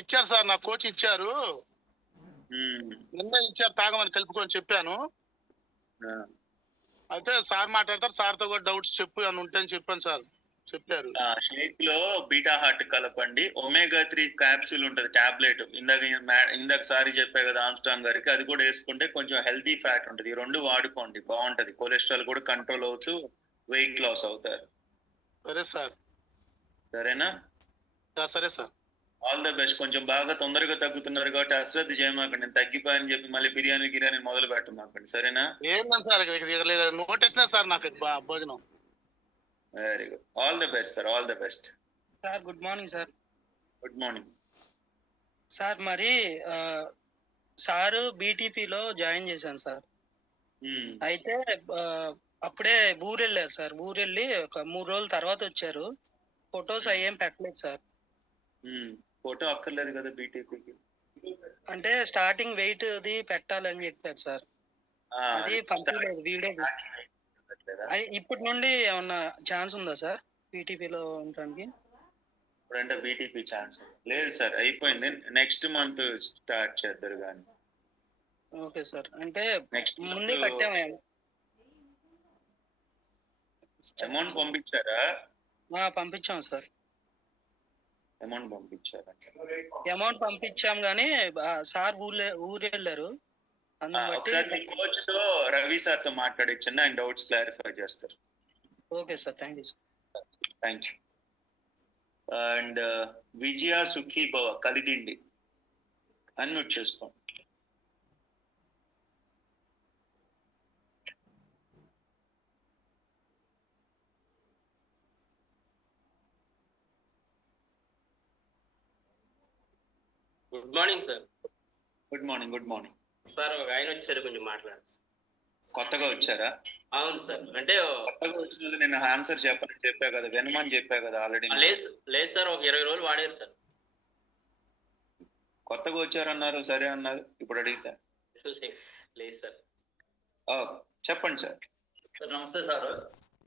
ఇచ్చారు సార్, నా కోచ్ ఇచ్చారు. నిన్న ఇచ్చారు, తాగమని కలుపుకొని చెప్పాను. అయితే సార్ మాట్లాడతారు, సార్తో కూడా డౌట్స్ చెప్పు అని ఉంటే అని చెప్పాను సార్, చెప్పారు. షేక్ లో బీటా హార్ట్ కలపండి. ఒమేగా 3 క్యాప్సూల్ ఉంటది, టాబ్లెట్. ఇందాక సారీ చెప్పా కదా ఆమ్స్ట్రాంగ్ గారికి, అది కూడా వేసుకుంటే కొంచెం హెల్తీ ఫ్యాట్ ఉంటది. ఈ 2 వాడుకోండి, బాగుంటది. కొలెస్ట్రాల్ కూడా కంట్రోల్ అవుతూ వెయిట్ లాస్ అవుతారు. సరే సార్. సరేనా? సరే సార్. All the best. కొంచెం బాగా తొందరగా తగ్గుతున్నారు కాబట్టి అశ్రద్ధ చేయమాకండి. నేను తగ్గిపోయని చెప్పి మళ్ళీ బిర్యానీ మొదలు పెట్టమాకండి, సరేనా? ఏంటంటే సార్ నోటేసినా సార్ నాకు భోజనం. Very good. All the best sir, all the best. Sir good morning sir. Good morning sir. మరి సారు బీటీపీలో జాయిన్ చేశాను సార్. అయితే అప్పుడే ఊరు వెళ్ళారు సార్. ఊరు వెళ్ళి ఒక 3 రోజుల తర్వాత వచ్చారు. ఫొటోస్ అయ్యేం పెట్టలేదు సార్. ఫోటో అక్కర్లేదు కదా బీటీపీకి. అంటే స్టార్టింగ్ వెయిట్ అది పెట్టాలని చెప్పారు సార్. అది పంపించలేదు వీడియో. ఇప్పటి నుండి ఏమన్నా ఛాన్స్ ఉందా సార్ బీటీపీలో ఉండడానికి? ఇప్పుడంటే బీటీపీ ఛాన్స్ లేదు సార్, అయిపోయింది. నెక్స్ట్ మంత్ స్టార్ట్ చేద్దరు కానీ. Okay sir. అంటే నెక్స్ట్ ముందే కట్టాము. అమౌంట్ పంపించారా? పంపించాం సార్. అమౌంట్ పంపించారా? అమౌంట్ పంపించాం కానీ సార్ ఊరు వెళ్ళారు. ఒకసారి మీ కోచ్ తో రవి సార్ తో మాట్లాడించండి, ఆయన డౌట్స్ క్లారిఫై చేస్తారు. Okay sir, thank you sir. Thank you. And Vijaya Sukhi Bhava Kalidindi unmute చేసుకోండి. Good morning sir. Good morning. Good morning sir. ఒక ఆయన వచ్చారు, కొంచెం మాట్లాడారు. కొత్తగా వచ్చారా? అవును సార్. అంటే కొత్తగా వచ్చిన నేను ఆన్సర్ చెప్పా కదా, వినమని చెప్పా కదా ఆల్రెడీ. లేదు సార్, ఒక 20 రోజులు వాడారు సార్. కొత్తగా వచ్చారన్నారు, సరే అన్నారు, ఇప్పుడు అడిగితే లేదు సార్. చెప్పండి సార్. సార్ నమస్తే సార్.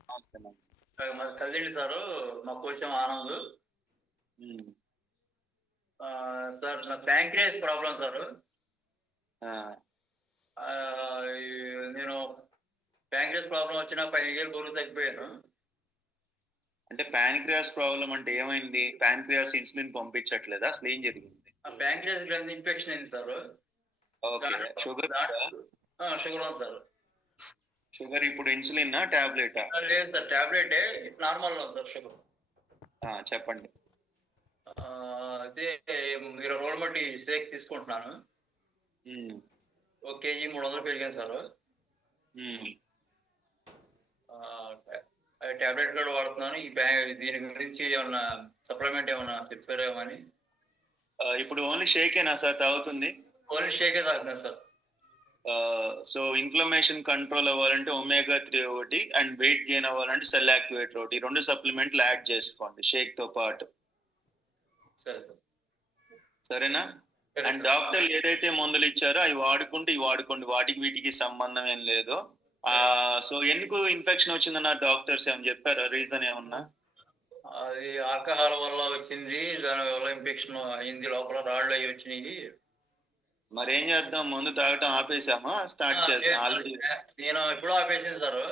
నమస్తే. నమస్తే. కలిదండి సారు, మా కోచ్ ఆనంద్ సార్. నా ప్యాంక్రియాస్ ప్రాబ్లం సార్. నేను ప్యాంక్రియాస్ ప్రాబ్లం వచ్చిన 5 ఏళ్ళు బరువు తగ్గిపోయాను. అంటే ప్యాంక్రియాస్ ప్రాబ్లం అంటే ఏమైంది? ప్యాంక్రియాస్ ఇన్సులిన్ పంపించట్లేదా? అసలు ఏం జరిగింది? ప్యాంక్రియాస్ గ్రంథి ఇన్ఫెక్షన్ అయింది సార్. ఓకే. షుగర్ ఉంది సార్. షుగర్ ఇప్పుడు ఇన్సులిన్ టాబ్లెటా? లేదు సార్, టాబ్లెటే. నార్మల్ ఉంది సార్ షుగర్. చెప్పండి. అదే 20 రోజులు బట్టి షేక్ తీసుకుంటున్నాను. 1 కేజీ 300 పెరిగాను సార్. టాబ్లెట్ కూడా వాడుతున్నాను. దీని గురించి ఏమన్నా సప్లిమెంట్ ఏమన్నా చెప్తారేమో అని. ఇప్పుడు ఓన్లీ షేకేనా సార్ తాగుతుంది? ఓన్లీ షేకే తాగుతున్నాను సార్. సో ఇన్ఫ్లమేషన్ కంట్రోల్ అవ్వాలంటే ఒమేగా 3 ఒకటి, అండ్ వెయిట్ గెయిన్ అవ్వాలంటే సెల్ యాక్టివేటర్ ఒకటి, 2 సప్లిమెంట్లు యాడ్ చేసుకోండి షేక్ తో పాటు. సరేనా? అండ్ డాక్టర్ ఏదైతే మందులు ఇచ్చారో అవి వాడుకోండి, వాటికి వీటికి సంబంధం ఏం లేదు. సో ఎందుకు ఇన్ఫెక్షన్ వచ్చిందన్న డాక్టర్స్ ఏమని చెప్పారా? రీజన్ ఏమన్నా? అది ఆల్కహాల్ వల్ల వచ్చింది, దాని వల్ల ఇన్ఫెక్షన్ అయింది, లోపల రాళ్ళు అవి వచ్చినాయి. మరి ఏం చేద్దాం? మందు తాగటం ఆపేసామా స్టార్ట్ చేద్దాం? ఆల్రెడీ నేను ఎప్పుడో ఆపేసింది సార్.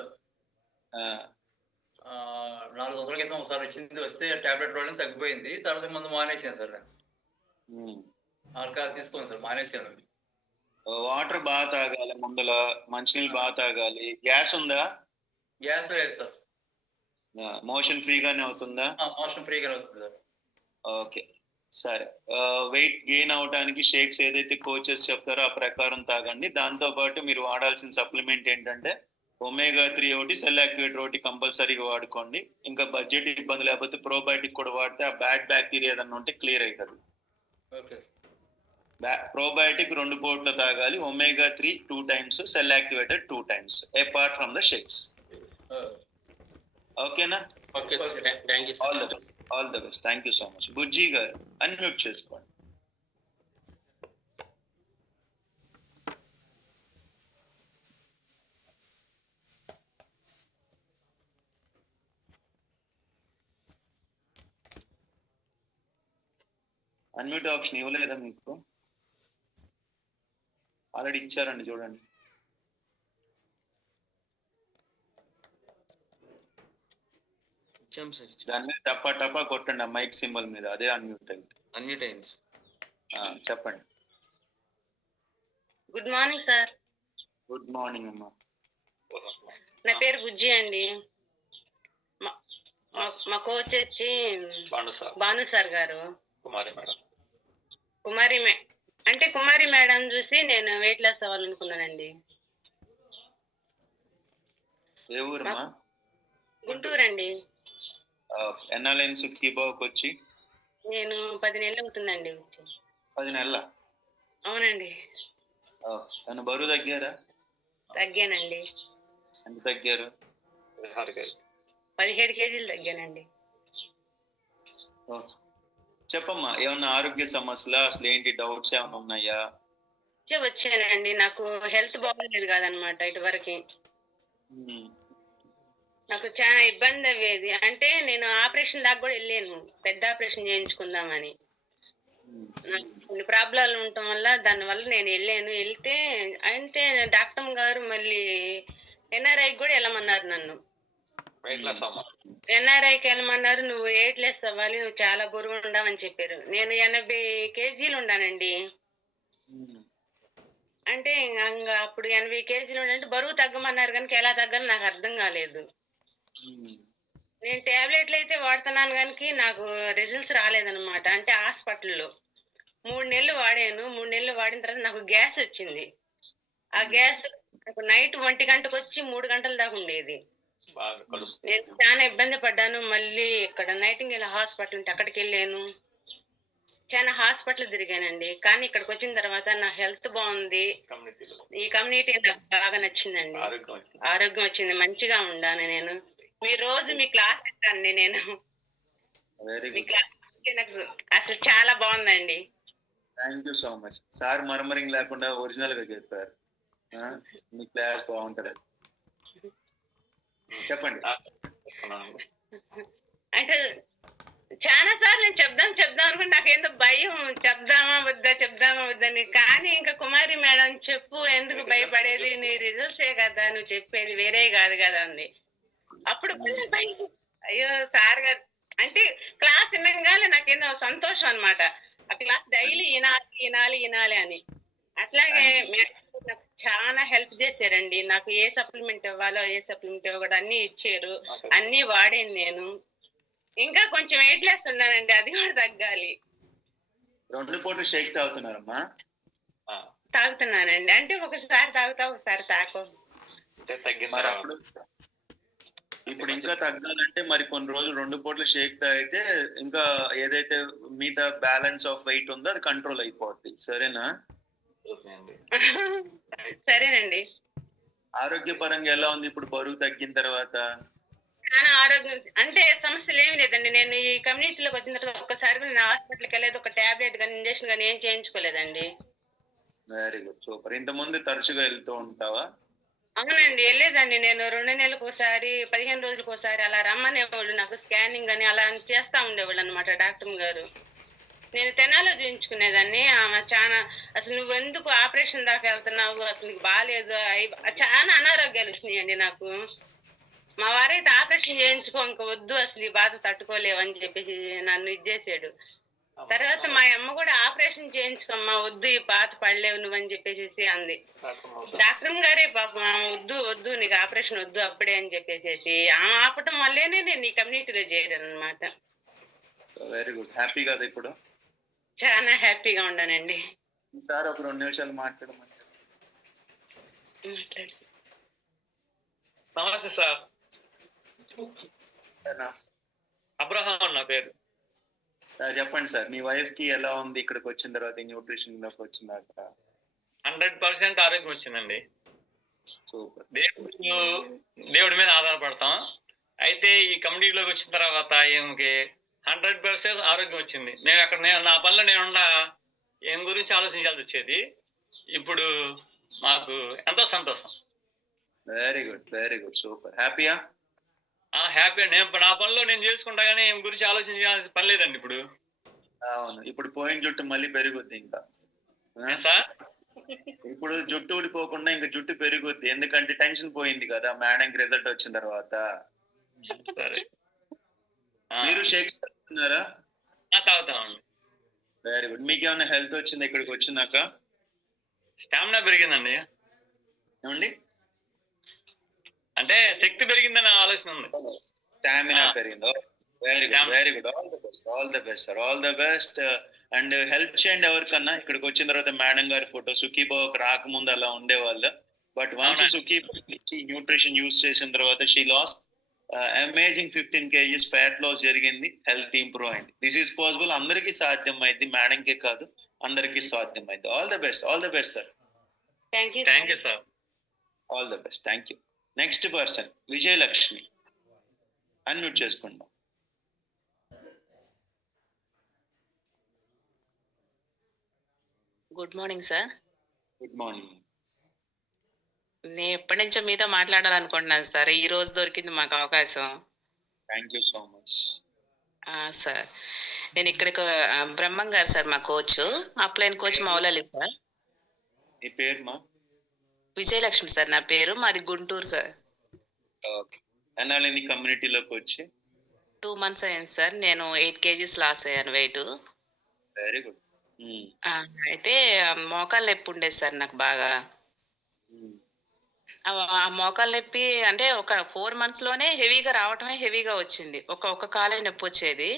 4 రోజుల క్రితం ఒకసారి వచ్చింది, వస్తే టాబ్లెట్ వాడడం తగ్గిపోయింది. తర్వాత మందు మానేసాను సార్. ఆల్కహాల్ తీసుకోండి సార్, మానేసాను. వాటర్ బాగా తాగాలి, ముందులో మంచినీళ్ళు బాగా తాగాలి. గ్యాస్ ఉందా? గ్యాస్ లేదు సార్. మోషన్ ఫ్రీగానే అవుతుందా? మోషన్ ఫ్రీగానే అవుతుంది సార్. ఓకే, సరే. వెయిట్ గెయిన్ అవడానికి షేక్స్ ఏదైతే కోచెస్ చెప్తారో ఆ ప్రకారం తాగండి. దాంతో పాటు మీరు వాడాల్సిన సప్లిమెంట్ ఏంటంటే ఒమేగా 3 ఒకటి, సెల్ యాక్టివేటర్ ఒకటి కంపల్సరీగా వాడుకోండి. ఇంకా బడ్జెట్ ఇబ్బంది లేకపోతే ప్రోబయోటిక్ కూడా వాడితే ఆ బ్యాడ్ బ్యాక్టీరియా ఏదన్నా ఉంటే క్లియర్ అవుతుంది. ప్రోబయోటిక్ 2 పూటలు తాగాలి, omega 3 2 times, cell activator 2 times apart from the shakes. ఓకేనా? Okay sir, thank you. All the best. Thank you so much. Bujji గారు అన్మ్యూట్ చేసుకోండి. అన్మ్యూట్ ఆప్షన్ ఇవ్వలేదా మీకు? ఆల్రెడీ ఇచ్చారండి, చూడండి. ఇచ్చాం సార్, దాని మీద టపా టపా కొట్టండి, ఆ మైక్ సింబల్ మీద, అదే అన్మ్యూట్ అయింది. అన్మ్యూట్ అయింది సార్. చెప్పండి. Good morning sir. Good morning అమ్మా. నా పేరు బుజ్జి అండి. మా కోచ్ వచ్చి భాను సార్ గారు. కుమారి మేడం చూసి నేను వెయిట్ లాస్ అవ్వాలనుకున్నానండి. ఏ ఊరమ్మా? గుంటూరు అండి. ఎన్నాలైన్ సుఖీబాబుకి వచ్చి? నేను 10 నెలలు అవుతుందండి. 10 నెలల? అవునండి. నన్ను బరువు తగ్గారా? తగ్గానండి. ఎంత తగ్గారు? 17 కేజీలు తగ్గానండి. చెప్పమ్మా, ఏమన్నా ఆరోగ్య సమస్యలు, అసలు ఏంటి, డౌట్స్ ఏమైనా ఉన్నాయా? వచ్చానండి. నాకు హెల్త్ బాగుండేది కాదనమాట ఇటువరకు. నాకు చాలా ఇబ్బంది అయ్యేది. అంటే నేను ఆపరేషన్ దాకా కూడా వెళ్ళాను, పెద్ద ఆపరేషన్ చేయించుకుందామని. కొన్ని ప్రాబ్లాలు ఉండటం వల్ల దానివల్ల నేను వెళ్తే అంటే డాక్టర్ గారు మళ్ళీ ఎన్ఆర్ఐకి కూడా వెళ్ళమన్నారు నన్ను. ఎన్ఆర్ఐకి వెళ్ళమన్నారు, నువ్వు వెయిట్ లెస్ అవ్వాలి, నువ్వు చాలా బరువు ఉండవని చెప్పారు. నేను 80 కేజీలు ఉన్నానండి. అంటే ఇంకా అప్పుడు 80 కేజీలు ఉండంటే బరువు తగ్గమన్నారు, కనుక ఎలా తగ్గాలో నాకు అర్థం కాలేదు. నేను టాబ్లెట్లు అయితే వాడుతున్నాను కనుక నాకు రిజల్ట్స్ రాలేదన్నమాట. అంటే హాస్పిటల్లో 3 నెలలు వాడాను. 3 నెలలు వాడిన తర్వాత నాకు గ్యాస్ వచ్చింది. ఆ గ్యాస్ నాకు నైట్ 1 గంటకు వచ్చి 3 గంటల దాకా ఉండేది. నేను చాలా ఇబ్బంది పడ్డాను. మళ్ళీ ఇక్కడ నైటింగేల్ హాస్పిటల్ ఉంటే అక్కడికి వెళ్ళాను. చాలా హాస్పిటల్ తిరిగానండి. కానీ ఇక్కడికి వచ్చిన తర్వాత నా హెల్త్ బాగుంది. ఈ కమ్యూనిటీ నాకు బాగా నచ్చిందండి. ఆరోగ్యం వచ్చింది, మంచిగా ఉండాను. నేను రోజు మీ క్లాస్ పెట్టండి. నేను మీ క్లాస్ నాకు అసలు చాలా బాగుందండి. Thank you so much. Sir murmuring లేకుండా ఒరిజినల్ గా చెప్పారు. మీ క్లాస్ బాగుంటది. చెప్పండి. అంటే చాలా సార్లు నేను చెప్దాం అనుకుంటే నాకేందో భయం, చెప్దామా వద్దని. కానీ ఇంకా కుమారి మేడం చెప్పు, ఎందుకు భయపడేది, నీ రిజల్ట్సే కదా నువ్వు చెప్పేది, వేరే కాదు కదా అంది. అప్పుడు భయం, అయ్యో సార్ గారు అంటే క్లాస్ వినగానే నాకేందో సంతోషం అనమాట. ఆ క్లాస్ డైలీ వినాలి అని. అట్లాగే నాకు చాలా హెల్ప్ చేశారండి. నాకు ఏ సప్లిమెంట్ ఇవ్వాలో కూడా అన్ని ఇచ్చారు. అన్ని వాడాను నేను. ఇంకా కొంచెం వెయిట్ లెస్ ఉన్నానండి, అది కూడా తగ్గాలి. 2 పూటలు షేక్ తాగుతున్నారమ్మా? తాగుతున్నానండి. అంటే ఒకసారి తాగుతా, ఒకసారి తాకు. మరి అప్పుడు ఇప్పుడు ఇంకా తగ్గాలంటే మరి కొన్ని రోజులు 2 పూటలు షేక్ తాగితే ఇంకా ఏదైతే మిగతా బ్యాలెన్స్ ఆఫ్ వెయిట్ ఉందో అది కంట్రోల్ అయిపోద్ది. సరేనా? సరేనండి. ఆరోగ్యపరంగా ఎలా ఉంది ఇప్పుడు బరువు తగ్గిన తర్వాత? చాలా ఆరోగ్యం అంటే సమస్యలు ఏమి లేదండి. నేను ఈ కమ్యూనిటీలోకి వచ్చిన తర్వాత ఒక్కసారి నేను హాస్పిటల్కి వెళ్ళలేదు, ఒక టాబ్లెట్ కానీ ఇంజక్షన్ కానీ ఏం చేయించుకోలేదండి. Very good, super. ఇంతకుముందు తరచుగా వెళ్తూ ఉంటావా? అవునండి, వెళ్ళేదాన్ని. నేను 2 నెలలకు ఒకసారి, 15 రోజులకు ఒకసారి అలా రమ్మనేవాళ్ళు. నాకు స్కానింగ్ అని అలా చేస్తా ఉండేవాళ్ళు అనమాట డాక్టర్ గారు. నేను తెనాలో చూయించుకునేదాన్ని. ఆమె చాలా అసలు నువ్వు ఎందుకు ఆపరేషన్ దాకా వెళ్తున్నావు, అసలు నీకు బాగాలేదు, చాలా అనారోగ్యాలు వచ్చినాయండి నాకు. మా వారైతే ఆపరేషన్ చేయించుకో, ఇంక వద్దు, అసలు ఈ బాధ తట్టుకోలేవని చెప్పేసి నన్ను ఇచ్చేసాడు. తర్వాత మా అమ్మ కూడా ఆపరేషన్ చేయించుకోమ్మా, వద్దు ఈ బాధ పడలేవు నువ్వు అని చెప్పేసి అంది. డాక్టర్ గారే పాపం వద్దు నీకు ఆపరేషన్ వద్దు అప్పుడే అని చెప్పేసి ఆమె ఆపటం వల్లేనే నేను ఈ కమ్యూనిటీలో చేరాను అనమాట. Very good. హ్యాపీ కదా ఇప్పుడు? చాలా హ్యాపీగా ఉన్నానండి. ఈసారి ఒక 2 నిమిషాలు మాట్లాడమని. నమస్తే సార్. అబ్రహాం నా పేరు. చెప్పండి సార్, మీ వైఫ్ కి ఎలా ఉంది ఇక్కడికి వచ్చిన తర్వాత, న్యూట్రిషన్ లోకి వచ్చినాక? 100% ఆరోగ్యం వచ్చిందండి. సూపర్. దేవుడి మీద ఆధారపడతాం. అయితే ఈ కమ్యూనిటీలోకి వచ్చిన తర్వాత ఏమికి 100% ఆరోగ్యం వచ్చింది. నేను నా పనిలో నేనుండా ఏం గురించి ఆలోచించాల్సి వచ్చేది. ఇప్పుడు మాకు ఎంతో సంతోషం. Very good, super. హ్యాపీయా? హ్యాపీ. నేను నా పనిలో నేను చేసుకుంటా, కానీ ఏం గురించి ఆలోచించాల్సిన పని లేదండి ఇప్పుడు. అవును, ఇప్పుడు పోయిన జుట్టు మళ్ళీ పెరుగుద్ది ఇంకా. సార్ ఇప్పుడు జుట్టు ఊడిపోకుండా ఇంకా జుట్టు పెరుగుద్ది, ఎందుకంటే టెన్షన్ పోయింది కదా మేడంకి రిజల్ట్ వచ్చిన తర్వాత. సరే మీరు షేక్స్ తాగుతున్నారా? తాగుతామండి. Very good. మీకు ఏమైనా హెల్త్ వచ్చింది ఇక్కడికి వచ్చినాక? స్టామినా పెరిగిందండి, ఏమండి? అంటే శక్తి పెరిగిందని ఆలోచన ఉంది. స్టామినా పెరిగిందో? Very good, very good. All the best, all the best sir, all the best. And help చేయండి ఎవరికన్నా. ఇక్కడికి వచ్చిన తర్వాత మేడం గారి ఫోటో, సుఖీబాబుకి రాకముందు అలా ఉండేవాళ్ళు, but once Sukhibabu nutrition use చేసిన తర్వాత she lost amazing 15 kgs fat loss జరిగింది, హెల్త్ ఇంప్రూవ్ అయింది. దిస్ ఈస్ పాసిబుల్, అందరికీ సాధ్యం అయింది, మేడంకే కాదు అందరికీ సాధ్యం అయింది. All the best, all the best sir. Thank you thank you sir. All the best, thank you. Next person Vijayalakshmi, unmute చేసుకుందాం. Good morning sir. Good morning. నేను ఎప్పటి నుంచో మీతో మాట్లాడాలనుకుంటున్నాను సార్, ఈ రోజు దొరికింది మాకు అవకాశం. Thank you so much. Sir నేను ఇక్కడికి బ్రహ్మం గారు సార్ మా coach, upline coach Moulali sir. మీ పేరు మా? విజయలక్ష్మి సార్ నా పేరు, మాది గుంటూరు సార్. ఓకే. ఎన్నాళ్ళని కమ్యూనిటీలోకి వచ్చి? 2 months అయింది సార్. నేను 8 kgs లాస్ అయ్యాను వెయిట్. Very good. అయితే మోకాలు నొప్పి ఉండేది సార్ నాకు బాగా. ఆ మోకాలు నొప్పి అంటే ఒక 4 months లోనే హెవీగా రావటమే హెవీగా వచ్చింది, ఒక కాలే నొప్పి వచ్చేది.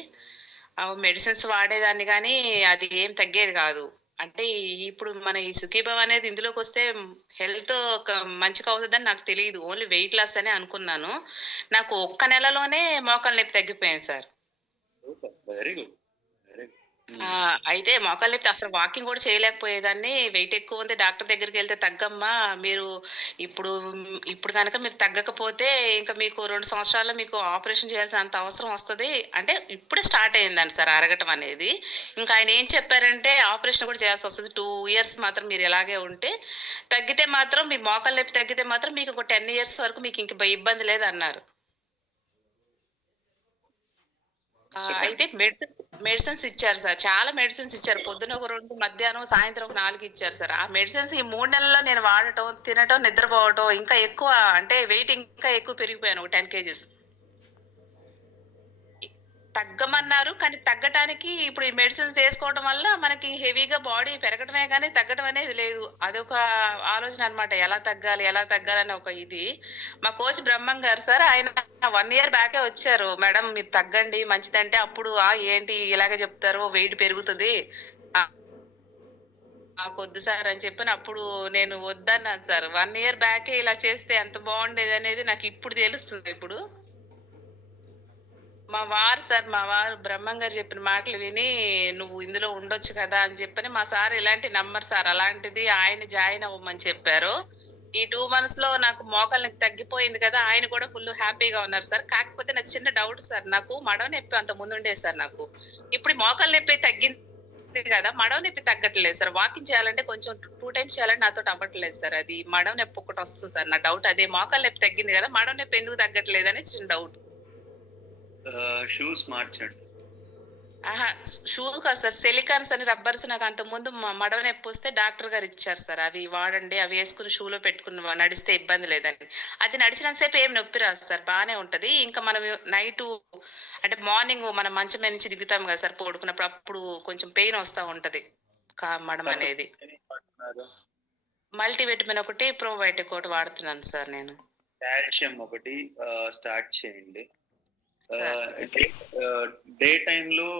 మెడిసిన్స్ వాడేదాన్ని కానీ అది ఏం తగ్గేది కాదు. అంటే ఇప్పుడు మన ఈ సుఖీభావ్ అనేది ఇందులోకి వస్తే హెల్త్ ఒక మంచిగా అవుతుందని నాకు తెలియదు, ఓన్లీ వెయిట్ లాస్ అని అనుకున్నాను. నాకు 1 నెలలోనే మోకాలు నొప్పి తగ్గిపోయింది sir. Very good, very good. అయితే మోకాలు నొప్పి అసలు వాకింగ్ కూడా చేయలేకపోయేదాన్ని. వెయిట్ ఎక్కువ ఉంది, డాక్టర్ దగ్గరికి వెళ్తే తగ్గమ్మా మీరు ఇప్పుడు కనుక మీరు తగ్గకపోతే ఇంకా మీకు 2 సంవత్సరాల్లో మీకు ఆపరేషన్ చేయాల్సినంత అవసరం వస్తుంది అంటే ఇప్పుడే స్టార్ట్ అయిందండి సార్ అరగటం అనేది. ఇంకా ఆయన ఏం చెప్పారంటే ఆపరేషన్ కూడా చేయాల్సి వస్తుంది, 2 years మాత్రం మీరు ఇలాగే ఉంటే, తగ్గితే మాత్రం మీ మోకాలు నొప్పి తగ్గితే మాత్రం మీకు ఒక 10 years వరకు మీకు ఇంక ఇబ్బంది లేదు అన్నారు. అయితే మెడిసిన్స్ ఇచ్చారు సార్, చాలా మెడిసిన్స్ ఇచ్చారు. పొద్దున ఒక 2, మధ్యాహ్నం సాయంత్రం ఒక 4 ఇచ్చారు సార్. ఆ మెడిసిన్స్ ఈ 3 నెలల్లో నేను వాడటం, తినటం, నిద్రపోవటం ఇంకా ఎక్కువ అంటే వెయిట్ ఇంకా ఎక్కువ పెరిగిపోయాను, ఒక 10 kgs. తగ్గమన్నారు కానీ తగ్గటానికి ఇప్పుడు ఈ మెడిసిన్స్ వేసుకోవడం వల్ల మనకి హెవీగా బాడీ పెరగటమే కానీ తగ్గడం అనేది లేదు. అదొక ఆలోచన అనమాట, ఎలా తగ్గాలని ఒక ఇది. మా కోచ్ బ్రహ్మం గారు సార్, ఆయన 1 year బ్యాకే వచ్చారు, మేడం మీరు తగ్గండి మంచిదంటే అప్పుడు ఏంటి ఇలాగే చెప్తారు వెయిట్ పెరుగుతుంది కొద్ది సార్ అని చెప్పని అప్పుడు నేను వద్దన్నాను సార్. 1 year బ్యాకే ఇలా చేస్తే ఎంత బాగుండేది అనేది నాకు ఇప్పుడు తెలుస్తుంది. ఇప్పుడు మా వారు బ్రహ్మం గారు చెప్పిన మాటలు విని నువ్వు ఇందులో ఉండొచ్చు కదా అని చెప్పని మా సార్ ఇలాంటి నమ్మరు సార్, అలాంటిది ఆయన జాయిన్ అవ్వమని చెప్పారు. ఈ 2 months లో నాకు మోకాలు తగ్గిపోయింది కదా, ఆయన కూడా ఫుల్ హ్యాపీగా ఉన్నారు సార్. కాకపోతే నాకు చిన్న డౌట్ సార్, నాకు మడవ నొప్పి అంత ముందు ఉండేది సార్, నాకు ఇప్పుడు మోకాలు నొప్పి తగ్గింది కదా, మడవ నొప్పి తగ్గట్లేదు సార్. వాకింగ్ చేయాలంటే కొంచెం 2 times చేయాలంటే నాతో అవ్వట్లేదు సార్. అది మడవ నొప్పి ఒకటి వస్తుంది సార్, నా డౌట్ అదే. మోకాలు నొప్పి తగ్గింది కదా, మడవ నొప్పి ఎందుకు తగ్గట్లేదు అని చిన్న డౌట్. షూస్ మార్చండి. షూ కాదు సార్, సెలికాన్స్ అని రబ్బర్స్ నాకు అంత ముందు మడవ నొప్పి వస్తే డాక్టర్ గారు ఇచ్చారు సార్, అవి వాడండి, అవి వేసుకుని షూలో పెట్టుకుని నడిస్తే ఇబ్బంది లేదని. అది నడిచినంతసేపు ఏం నొప్పి రాదు సార్, బాగానే ఉంటది. ఇంకా మనం నైట్ అంటే మార్నింగ్ మనం మంచం మీద నుంచి దిగుతాం కదా సార్ పడుకున్నప్పుడు, అప్పుడు కొంచెం పెయిన్ వస్తూ ఉంటది మడం అనేది. మల్టీవిటమిన్ ఒకటి, ప్రోబయోటిక్ ఒకటి వాడుతున్నాను సార్ నేను. కాల్షియం ఒకటి స్టార్ట్ చేయండి. డే టైంలో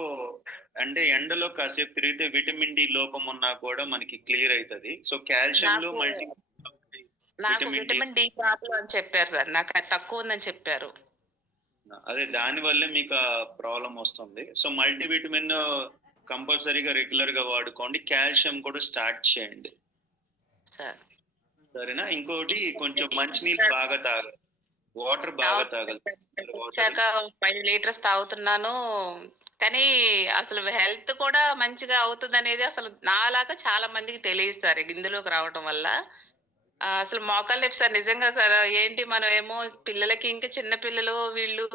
అంటే ఎండలో కాసేపు తిరిగితే విటమిన్ డి లోపం ఉన్నా కూడా మనకి క్లియర్ అవుతుంది. సో కాల్షియం లో నాకు విటమిన్ డి ప్రాబ్లం అని చెప్పారు సార్, నాకు అది తక్కువ ఉందని చెప్పారు. అదే దాని వల్లే మీకు ఆ ప్రాబ్లం వస్తుంది. సో మల్టీవిటమిన్ కంపల్సరీగా రెగ్యులర్ గా వాడుకోండి, కాల్షియం కూడా స్టార్ట్ చేయండి సరేనా. ఇంకోటి కొంచెం మంచినీళ్ళు బాగా తాగాలి, వాటర్ బాగా తాగాలి. వచ్చాక 5 liters తాగుతున్నాను కానీ అసలు హెల్త్ కూడా మంచిగా అవుతుంది అనేది అసలు నాలాగా చాలా మందికి తెలియదు సార్ ఇందులోకి రావడం వల్ల. అసలు మోకాలు నొప్పి సార్, నిజంగా సార్. ఏంటి మనం ఏమో పిల్లలకి, ఇంకా చిన్న పిల్లలు వీళ్ళు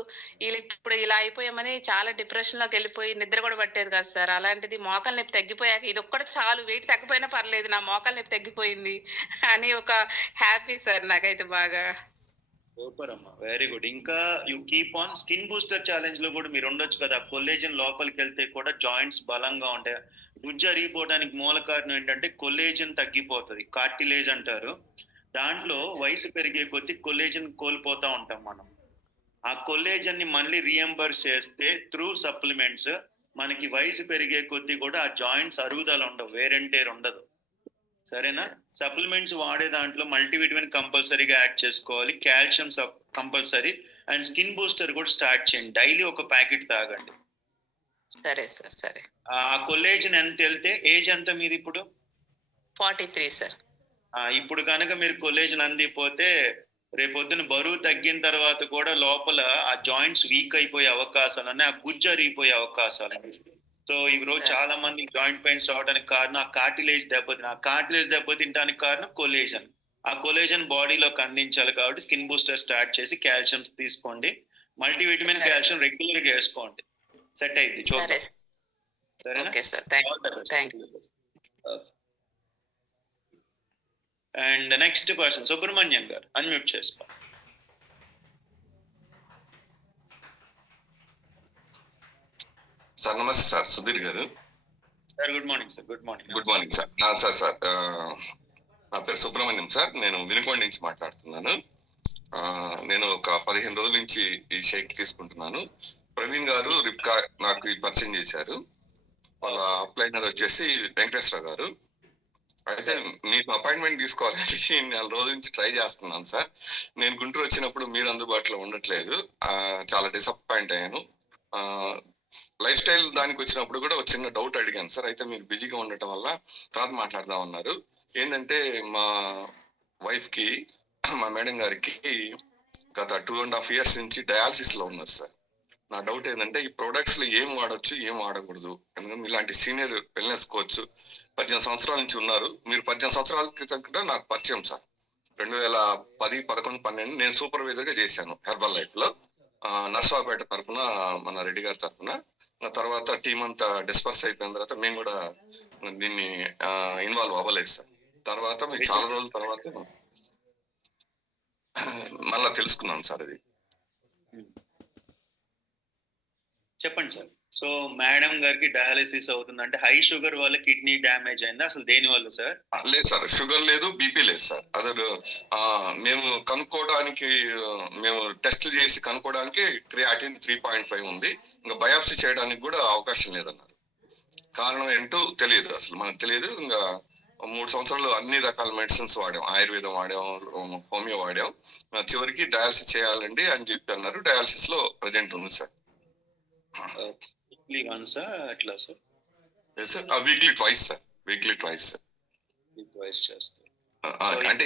ఇప్పుడు ఇలా అయిపోయామని చాలా డిప్రెషన్ లోకి వెళ్ళిపోయి నిద్ర కూడా పట్టేది కాదు సార్. అలాంటిది మోకాలు నొప్పి తగ్గిపోయాక ఇది ఒక్కటి చాలు, వెయిట్ తగ్గిపోయినా పర్లేదు, నా మోకాలు నొప్పి తగ్గిపోయింది అని ఒక హ్యాపీ సార్ నాకైతే బాగా. సూపర్ అమ్మా, వెరీ గుడ్. ఇంకా you keep on. Skin booster challenge లో కూడా మీరు ఉండొచ్చు కదా. కొల్లేజన్ లోపలికి వెళ్తే కూడా జాయింట్స్ బలంగా ఉంటాయి. గుజ్జు అరిగిపోవడానికి మూల కారణం ఏంటంటే కొల్లేజన్ తగ్గిపోతుంది, కార్టిలేజ్ అంటారు. దాంట్లో వయసు పెరిగే కొద్దీ కొల్లేజన్ కోల్పోతా ఉంటాం మనం. ఆ కొల్లేజన్ ని మళ్ళీ రీఎంబర్స్ చేస్తే త్రూ సప్లిమెంట్స్ మనకి వయసు పెరిగే కొద్దీ కూడా ఆ జాయింట్స్ అరుగుదల ఉండవు, వేరెంటేర్ ఉండదు. సరేనా? సప్లిమెంట్స్ వాడే దాంట్లో మల్టీవిటమిన్ కంపల్సరీగా యాడ్ చేసుకోవాలి, calcium compulsory, and skin booster కూడా స్టార్ట్ చేయండి. డైలీ ఒక ప్యాకెట్ తాగండి. సరే సార్, సరే. ఆ కొల్లేజన్ ఎంత వెళ్తే, ఏజ్ ఎంత మీది ఇప్పుడు? 43 సార్. ఇప్పుడు కనుక మీరు కొల్లేజన్ అందిపోతే రేపొద్దున బరువు తగ్గిన తర్వాత కూడా లోపల ఆ జాయింట్స్ వీక్ అయిపోయే అవకాశాలు, ఆ గుజ్జు అరిగిపోయే అవకాశాలు. సో ఈ రోజు చాలా మంది జాయింట్ పెయిన్స్ రావడానికి కారణం ఆ కార్టిలేజ్ దెబ్బతింటానికి కారణం కొలేజన్. ఆ కొలేజన్ బాడీలోకి అందించాలి కాబట్టి స్కిన్ బూస్టర్ స్టార్ట్ చేసి కాల్షియం తీసుకోండి, మల్టీవిటమిన్ కాల్షియం రెగ్యులర్ గా వేసుకోండి, సెట్ అయింది. అండ్ నెక్స్ట్ పర్సన్ సుబ్రహ్మణ్యం గారు, అన్మ్యూట్ చేసుకో. సార్ నమస్తే సార్, సుధీర్ గారు. Sir good morning sir. Good morning. Good morning sir. Sir నా పేరు సుబ్రహ్మణ్యం సార్, నేను వినుకొండ నుంచి మాట్లాడుతున్నాను. నేను ఒక 15 రోజుల నుంచి ఈ షేక్ తీసుకుంటున్నాను. ప్రవీణ్ గారు రిప్కా నాకు ఈ పరిచయం చేశారు. వాళ్ళ అప్లైనర్ వచ్చేసి వెంకటేశ్వర గారు. అయితే మీకు అపాయింట్మెంట్ తీసుకోవాలని 4 రోజుల నుంచి ట్రై చేస్తున్నాను సార్. నేను గుంటూరు వచ్చినప్పుడు మీరు అందుబాటులో ఉండట్లేదు, చాలా డిసప్పాయింట్ అయ్యాను. లైఫ్ స్టైల్ దానికి వచ్చినప్పుడు కూడా ఒక చిన్న డౌట్ అడిగాను సార్. అయితే మీరు బిజీగా ఉండటం వల్ల తర్వాత మాట్లాడదాం అన్నారు. ఏంటంటే మా వైఫ్ కి, మా మేడం గారికి గత 2.5 years నుంచి డయాలసిస్ లో ఉన్నారు సార్. నా డౌట్ ఏంటంటే ఈ ప్రొడక్ట్స్ లో ఏం వాడచ్చు, ఏం వాడకూడదు. ఎందుకంటే ఇలాంటి సీనియర్ వెల్నెస్ కోచ్ 18 సంవత్సరాల నుంచి ఉన్నారు. మీరు 18 సంవత్సరాల క్రితం కూడా నాకు పరిచయం సార్. 2010, 11, 12 నేను సూపర్వైజర్ గా చేశాను హెర్బల్ లైఫ్ లో, నర్సాపేట తరఫున, మన రెడ్డి గారి తరఫున. తర్వాత టీం అంతా డిస్పర్స్ అయిపోయిన తర్వాత మేము కూడా దీన్ని ఇన్వాల్వ్ అవ్వలేదు సార్. తర్వాత మీరు చాలా రోజుల తర్వాత మళ్ళా తెలుసుకున్నాను సార్. అది చెప్పండి సార్. సో మేడం గారికి డయాలసిస్ అవుతుందంటే హై షుగర్ వల్ల కిడ్నీ డ్యామేజ్ అయిందా, అసలు దేని వల్ల సార్? లేదు సార్, షుగర్ లేదు, బీపీ లేదు సార్. అదే మేము కనుక్కోవడానికి, మేము టెస్ట్లు చేసి కనుక్కోవడానికి క్రియాటిన్ 3.5 ఉంది. ఇంకా బయాప్సీ చేయడానికి కూడా అవకాశం లేదన్నారు. కారణం ఏంటో తెలియదు, అసలు మనకు తెలియదు. ఇంకా 3 సంవత్సరాలు అన్ని రకాల మెడిసిన్స్ వాడాం, ఆయుర్వేదం వాడాం, హోమియో వాడాం. చివరికి డయాలసిస్ చేయాలండి అని చెప్పి అన్నారు. డయాలసిస్ లో ప్రజెంట్ ఉంది సార్. అట్లా sir? Weekly twice sir. Weekly twice చేస్తారు. అంటే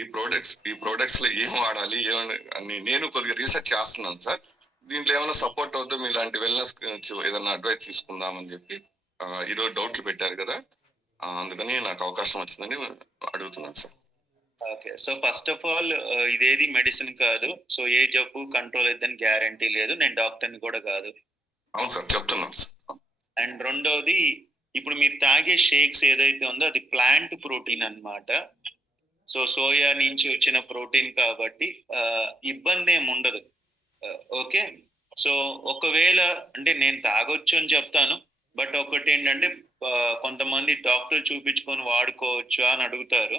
ఈ ప్రొడక్ట్స్ లో ఏం వాడాలి అని నేను కొద్దిగా రీసెర్చ్ చేస్తున్నాను సార్. దీంట్లో ఏమైనా సపోర్ట్ అవుతుంది, ఇలాంటి వెల్నెస్ ఏదైనా అడ్వైస్ తీసుకుందామని చెప్పి ఈరోజు డౌట్లు పెట్టారు కదా, అందుకని నాకు అవకాశం వచ్చిందని అడుగుతున్నాను sir. Okay, so first of all ఇదేది మెడిసిన్ కాదు. సో ఏ జబ్బు కంట్రోల్ అయిద్దని గ్యారంటీ లేదు, నేను డాక్టర్ని కూడా కాదు. అవును సార్, చెప్తున్నాను సార్. అండ్ రెండోది, ఇప్పుడు మీరు తాగే షేక్స్ ఏదైతే ఉందో అది ప్లాంట్ ప్రోటీన్ అన్నమాట. సో సోయా నుంచి వచ్చిన ప్రోటీన్ కాబట్టి ఇబ్బంది ఏమి ఉండదు. ఓకే, సో ఒకవేళ అంటే నేను తాగొచ్చు అని చెప్తాను, బట్ ఒకటి ఏంటంటే కొంతమంది డాక్టర్ చూపించుకొని వాడుకోవచ్చు అని అడుగుతారు.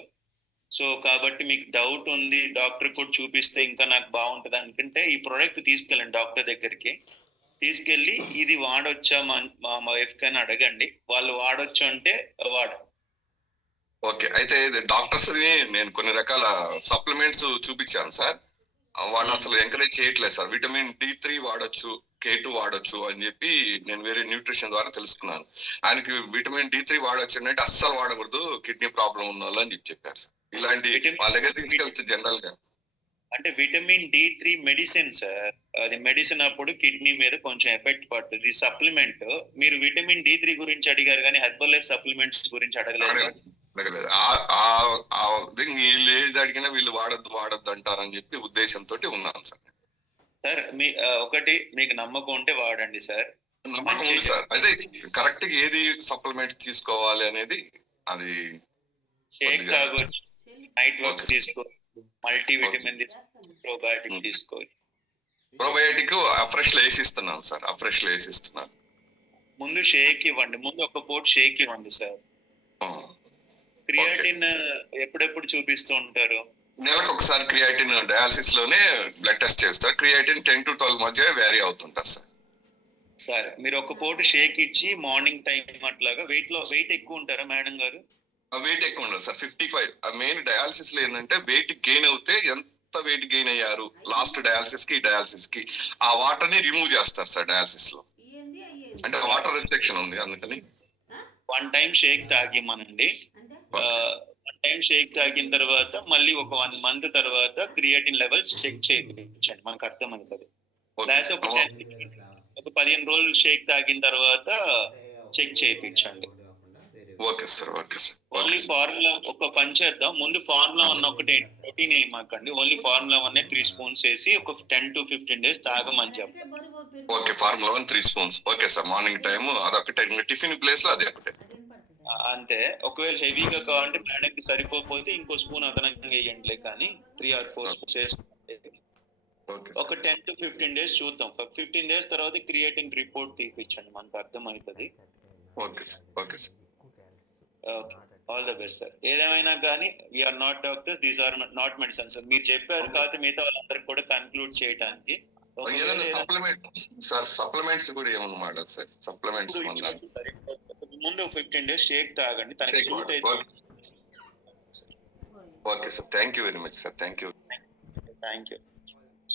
సో కాబట్టి మీకు డౌట్ ఉంది, డాక్టర్ కూడా చూపిస్తే ఇంకా నాకు బాగుంటుంది అనుకుంటే ఈ ప్రోడక్ట్ తీసుకెళ్ళండి డాక్టర్ దగ్గరికి. తీసుకెళ్ళి ఇది వాడొచ్చా మా వైఫ్ కని అడగండి, వాళ్ళు వాడొచ్చు అంటే వాడు. ఓకే, అయితే డాక్టర్స్ నేను కొన్ని రకాల సప్లిమెంట్స్ చూపించాను సార్. వాళ్ళు అసలు ఎంకరేజ్ చేయట్లేదు సార్. విటమిన్ D3 వాడొచ్చు, K2 వాడొచ్చు అని చెప్పి నేను వేరే న్యూట్రిషన్ ద్వారా తెలుసుకున్నాను. ఆయనకి విటమిన్ D3 వాడొచ్చు అంటే అస్సలు వాడకూడదు, కిడ్నీ ప్రాబ్లం ఉన్న వాళ్ళు అని చెప్పారు సార్. ఇలాంటి వాళ్ళ దగ్గర తీసుకెళ్తే జనరల్ గా అంటే విటమిన్ D3 మెడిసిన్ సార్. అది మెడిసిన్ అప్పుడు కిడ్నీ మీద కొంచెం ఎఫెక్ట్ పడుతుంది. సప్లిమెంట్ మీరు విటమిన్ D3 గురించి అడిగారు కానీ హెర్బల్ లైఫ్ సప్లిమెంట్స్ గురించి అడగలేదు. అడగలేదు. వీళ్ళు ఏది అడిగినా వీళ్ళు వాడద్దు అంటారని చెప్పి ఉద్దేశంతో ఉన్నాను సార్. సార్ మీ ఒకటి మీకు నమ్మకం ఉంటే వాడండి సార్. నమ్మకం ఉంది సార్. అయితే కరెక్ట్ గా ఏది సప్లిమెంట్ తీసుకోవాలి అనేది అది షేక్ తాగొచ్చు, నైట్ వర్క్ తీసుకోవచ్చు, మల్టీవిటమిన్ తీసుకోవచ్చు, ప్రోబయాటిక్ తీసుకోవచ్చు. ప్రోబయాటిక్ అఫ్రెష్ లో వేసిస్తున్నాను సార్. అఫ్రెష్ లో వేసిస్తున్నాను. ముందు షేక్ ఇవ్వండి, ముందు ఒక పూట షేక్ ఇవ్వండి సార్. క్రియాటిన్ ఎప్పుడెప్పుడు చూపిస్తూ ఉంటారు? నెలకు ఒకసారి క్రియాటిన్ డయాలసిస్ లోనే బ్లడ్ టెస్ట్ చేస్తారు. క్రియాటిన్ 10 to 12 మధ్య వేరీ అవుతుంటారు సార్. సార్ మీరు ఒక పూట షేక్ ఇచ్చి మార్నింగ్ టైం అట్లాగా వెయిట్ ఎక్కువ ఉంటారా మేడం గారు? వెయిట్ ఎక్కువ ఉండదు సార్. 55. మెయిన్ డయాలసిస్ లో ఏంటంటే వెయిట్ గెయిన్ అవుతే ఎంత వెయిట్ గెయిన్ అయ్యారు లాస్ట్ డయాలసిస్ కి ఆ వాటర్ ని రిమూవ్ చేస్తారు సార్ డయాలసిస్ లో. అంటే వాటర్ రిస్ట్రిక్షన్ ఉంది అందుకని. 1 టైం షేక్ తాగిమనండి. 1 టైం షేక్ తాగిన తర్వాత మళ్ళీ ఒక 1 month తర్వాత క్రియాటిన్ లెవెల్స్ చెక్ చేయించండి, మనకు అర్థమవుతుంది. ఒక 15 రోజులు షేక్ తాగిన తర్వాత చెక్ చేయించండి. Okay sir. Okay sir. Only formula ఒక పని చేద్దాం. ముందు ఫార్ములా 1 ఒకటి ప్రోటీన్ ఏమాకండి. ఓన్లీ ఫార్ములా 1 3 spoons వేసి ఒక 10 to 15 days తాగమని చెప్పండి. Okay. Formula 1 3 spoons. Okay sir. Morning time అదొకటే, టిఫిన్ ప్లేస్ లో అది ఒకటే. అంతే. ఒకవేళ హెవీగా కావాలంటే మేడంకి సరిపోతే ఇంకో స్పూన్ అదనంగా వేయండిలే, కానీ 3 or 4 spoons వేసుకోండి. ఒక 10 to 15 days చూద్దాం. 15 days తర్వాత క్రియేటిన్ రిపోర్ట్ తీపించండి, మనకు అర్థమవుతుంది. Okay sir. Okay sir. All the best sir. ఏదేమైనా కానీ we are not doctors, these are not medicines. మీరు చెప్పారు కాబట్టి మిగతా వాళ్ళందరికీ కూడా కన్క్లూడ్ చేయడానికి సప్లిమెంట్స్ కూడా ఏమన్నా మాట్లాడు సార్. సప్లిమెంట్స్ ముందు 15 days షేక్ తాగండి, తనకి సూట్ అయితే. Okay sir. Thank you very much sir. Thank you.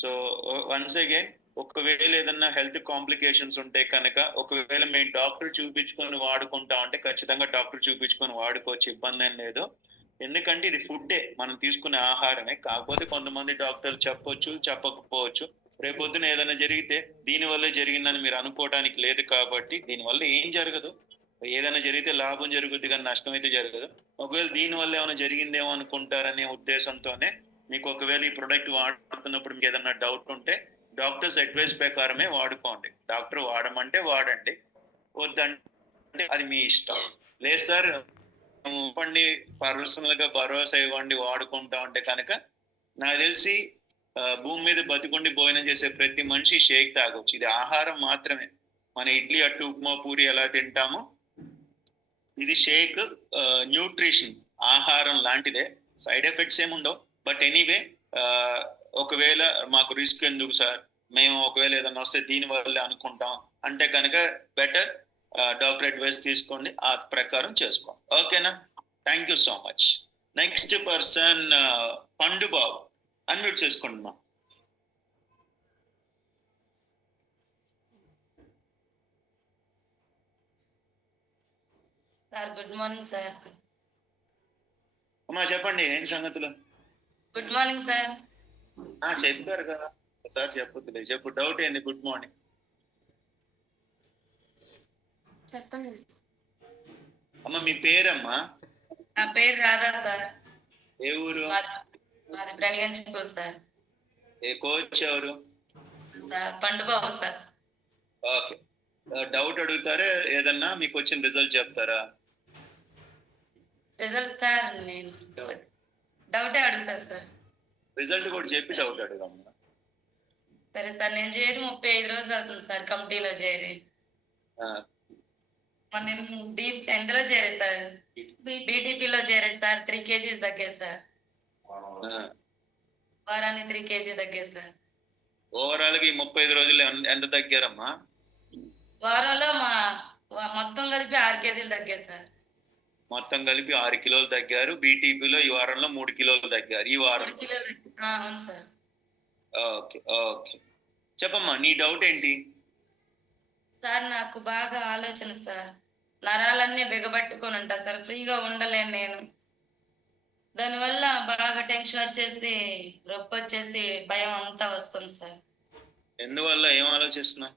So once again, ఒకవేళ ఏదన్నా హెల్త్ కాంప్లికేషన్స్ ఉంటే కనుక, ఒకవేళ మేము డాక్టర్ చూపించుకొని వాడుకుంటా అంటే ఖచ్చితంగా డాక్టర్ చూపించుకొని వాడుకోవచ్చు, ఇబ్బంది ఏం లేదు. ఎందుకంటే ఇది ఫుడ్డే, మనం తీసుకునే ఆహారమే. కాకపోతే కొంతమంది డాక్టర్లు చెప్పొచ్చు, చెప్పకపోవచ్చు. రేపొద్దున ఏదైనా జరిగితే దీనివల్లే జరిగిందని మీరు అనుకోవడానికి లేదు కాబట్టి దీనివల్ల ఏం జరగదు. ఏదైనా జరిగితే లాభం జరుగుద్ది కానీ నష్టం అయితే జరగదు. ఒకవేళ దీనివల్ల ఏమైనా జరిగిందేమో అనుకుంటారనే ఉద్దేశంతోనే మీకు ఒకవేళ ఈ ప్రొడక్ట్ వాడుతున్నప్పుడు మీకు ఏదైనా డౌట్ ఉంటే డాక్టర్స్ అడ్వైస్ ప్రకారమే వాడుకోండి. డాక్టర్ వాడమంటే వాడండి, వద్దంటే అది మీ ఇష్టం. లేదు సార్ ఇవ్వండి, పర్సనల్ గా భరోసా ఇవ్వండి, వాడుకుంటా ఉంటే కనుక నాకు తెలిసి భూమి మీద బతికుండి భోజనం చేసే ప్రతి మనిషి షేక్ తాగొచ్చు. ఇది ఆహారం మాత్రమే. మన ఇడ్లీ, అట్టు, ఉప్మా, పూరి ఎలా తింటామో ఇది షేక్ న్యూట్రిషన్, ఆహారం లాంటిదే. సైడ్ ఎఫెక్ట్స్ ఏముండవు. బట్ ఎనీవే, ఒకవేళ మాకు రిస్క్ ఎందుకు సార్, మేము ఒకవేళ ఏదైనా వస్తే దీని వల్ల అనుకుంటాం అంటే కనుక బెటర్ డాక్టర్ అడ్వైస్ తీసుకోండి, ఆ ప్రకారం చేసుకోండి. ఓకేనా? Thank you so much. Next person పండు బాబు, అన్మ్యూట్ చేసుకోండి మా. Sir good morning sir. అమ్మా చెప్పండి, ఏం సంగతులు? Good morning sir. చెప్పారు కదా, ఒకసారి చెప్పొద్దులే. చెప్పు, డౌట్ ఏంది? గుడ్ మార్నింగ్ చెప్పండి అమ్మ. మీ పేరమ్మా? నా పేరు రాధా సార్. ఏ ఊరు? మాది ప్రణిగంచుకూరు సార్. ఏ కోచ్ ఎవరు? Sir Pandubabu sir. Okay. Doubt అడుగుతారా? ఏదన్నా మీకు వచ్చిన రిజల్ట్ చెప్తారా? రిజల్ట్ సార్ నేను డౌటే అడుగుతా సార్. రిజల్ట్ కూడా చెప్పి డౌట్ అడుగుదాం. సరే సార్. నేను చేరి 35 రోజులు అవుతుంది సార్, కమిటీలో చేరి. నేను ఎందులో చేరే సార్, బీటీపీలో చేరే సార్. 3 kgs తగ్గే సార్. వారానికి 3 kg తగ్గే సార్. ఓవరాల్ గా 35 రోజులు ఎంత తగ్గారమ్మా? వారంలో మొత్తం కలిపి 6 kgs తగ్గే సార్. మొత్తం కలిపి 6 కిలోలు తగ్గారు. బీటీపీలో ఈ వారంలో 3 కిలోలు తగ్గారు. ఈ వారం? అవును సార్. ఓకే ఓకే, చెప్పమ్మా నీ డౌట్ ఏంటి? సార్ నాకు బాగా ఆలోచన సార్, నరాలన్నీ బిగబట్టుకొని ఉంటా సార్, ఫ్రీగా ఉండలేను నేను. దానివల్ల బాగా టెన్షన్ వచ్చేసి, రొప్పి వచ్చేసి, భయం అంతా వస్తుంది సార్. ఎందువల్ల? ఏం ఆలోచిస్తున్నావు?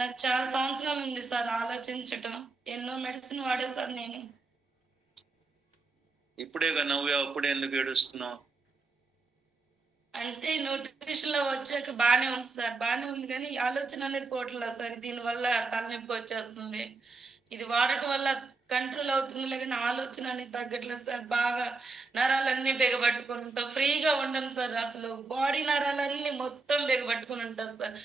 నాకు చాలా సంవత్సరాలు ఉంది సార్ ఆలోచించటం. ఎన్నో మెడిసిన్ వాడే సార్ నేను. ఇప్పుడేగా నవ్వావు, అప్పుడే ఎందుకు ఏడుస్తున్నావు? అంటే నోటిఫికేషన్ లో వచ్చాక బానే ఉంది సార్, బానే ఉంది, కానీ ఆలోచన అనేది పోవట్లేదు సార్. దీని వల్ల తలనొప్పి వచ్చేస్తుంది. ఇది వాడటం వల్ల కంట్రోల్ అవుతుంది, కానీ ఆలోచన అనేది తగ్గట్లేదు సార్. బాగా నరాలన్నీ బిగబట్టుకుని ఉంటాం, ఫ్రీగా ఉండను సార్. అసలు బాడీ నరాలన్నీ మొత్తం బిగబట్టుకుని ఉంటాను సార్.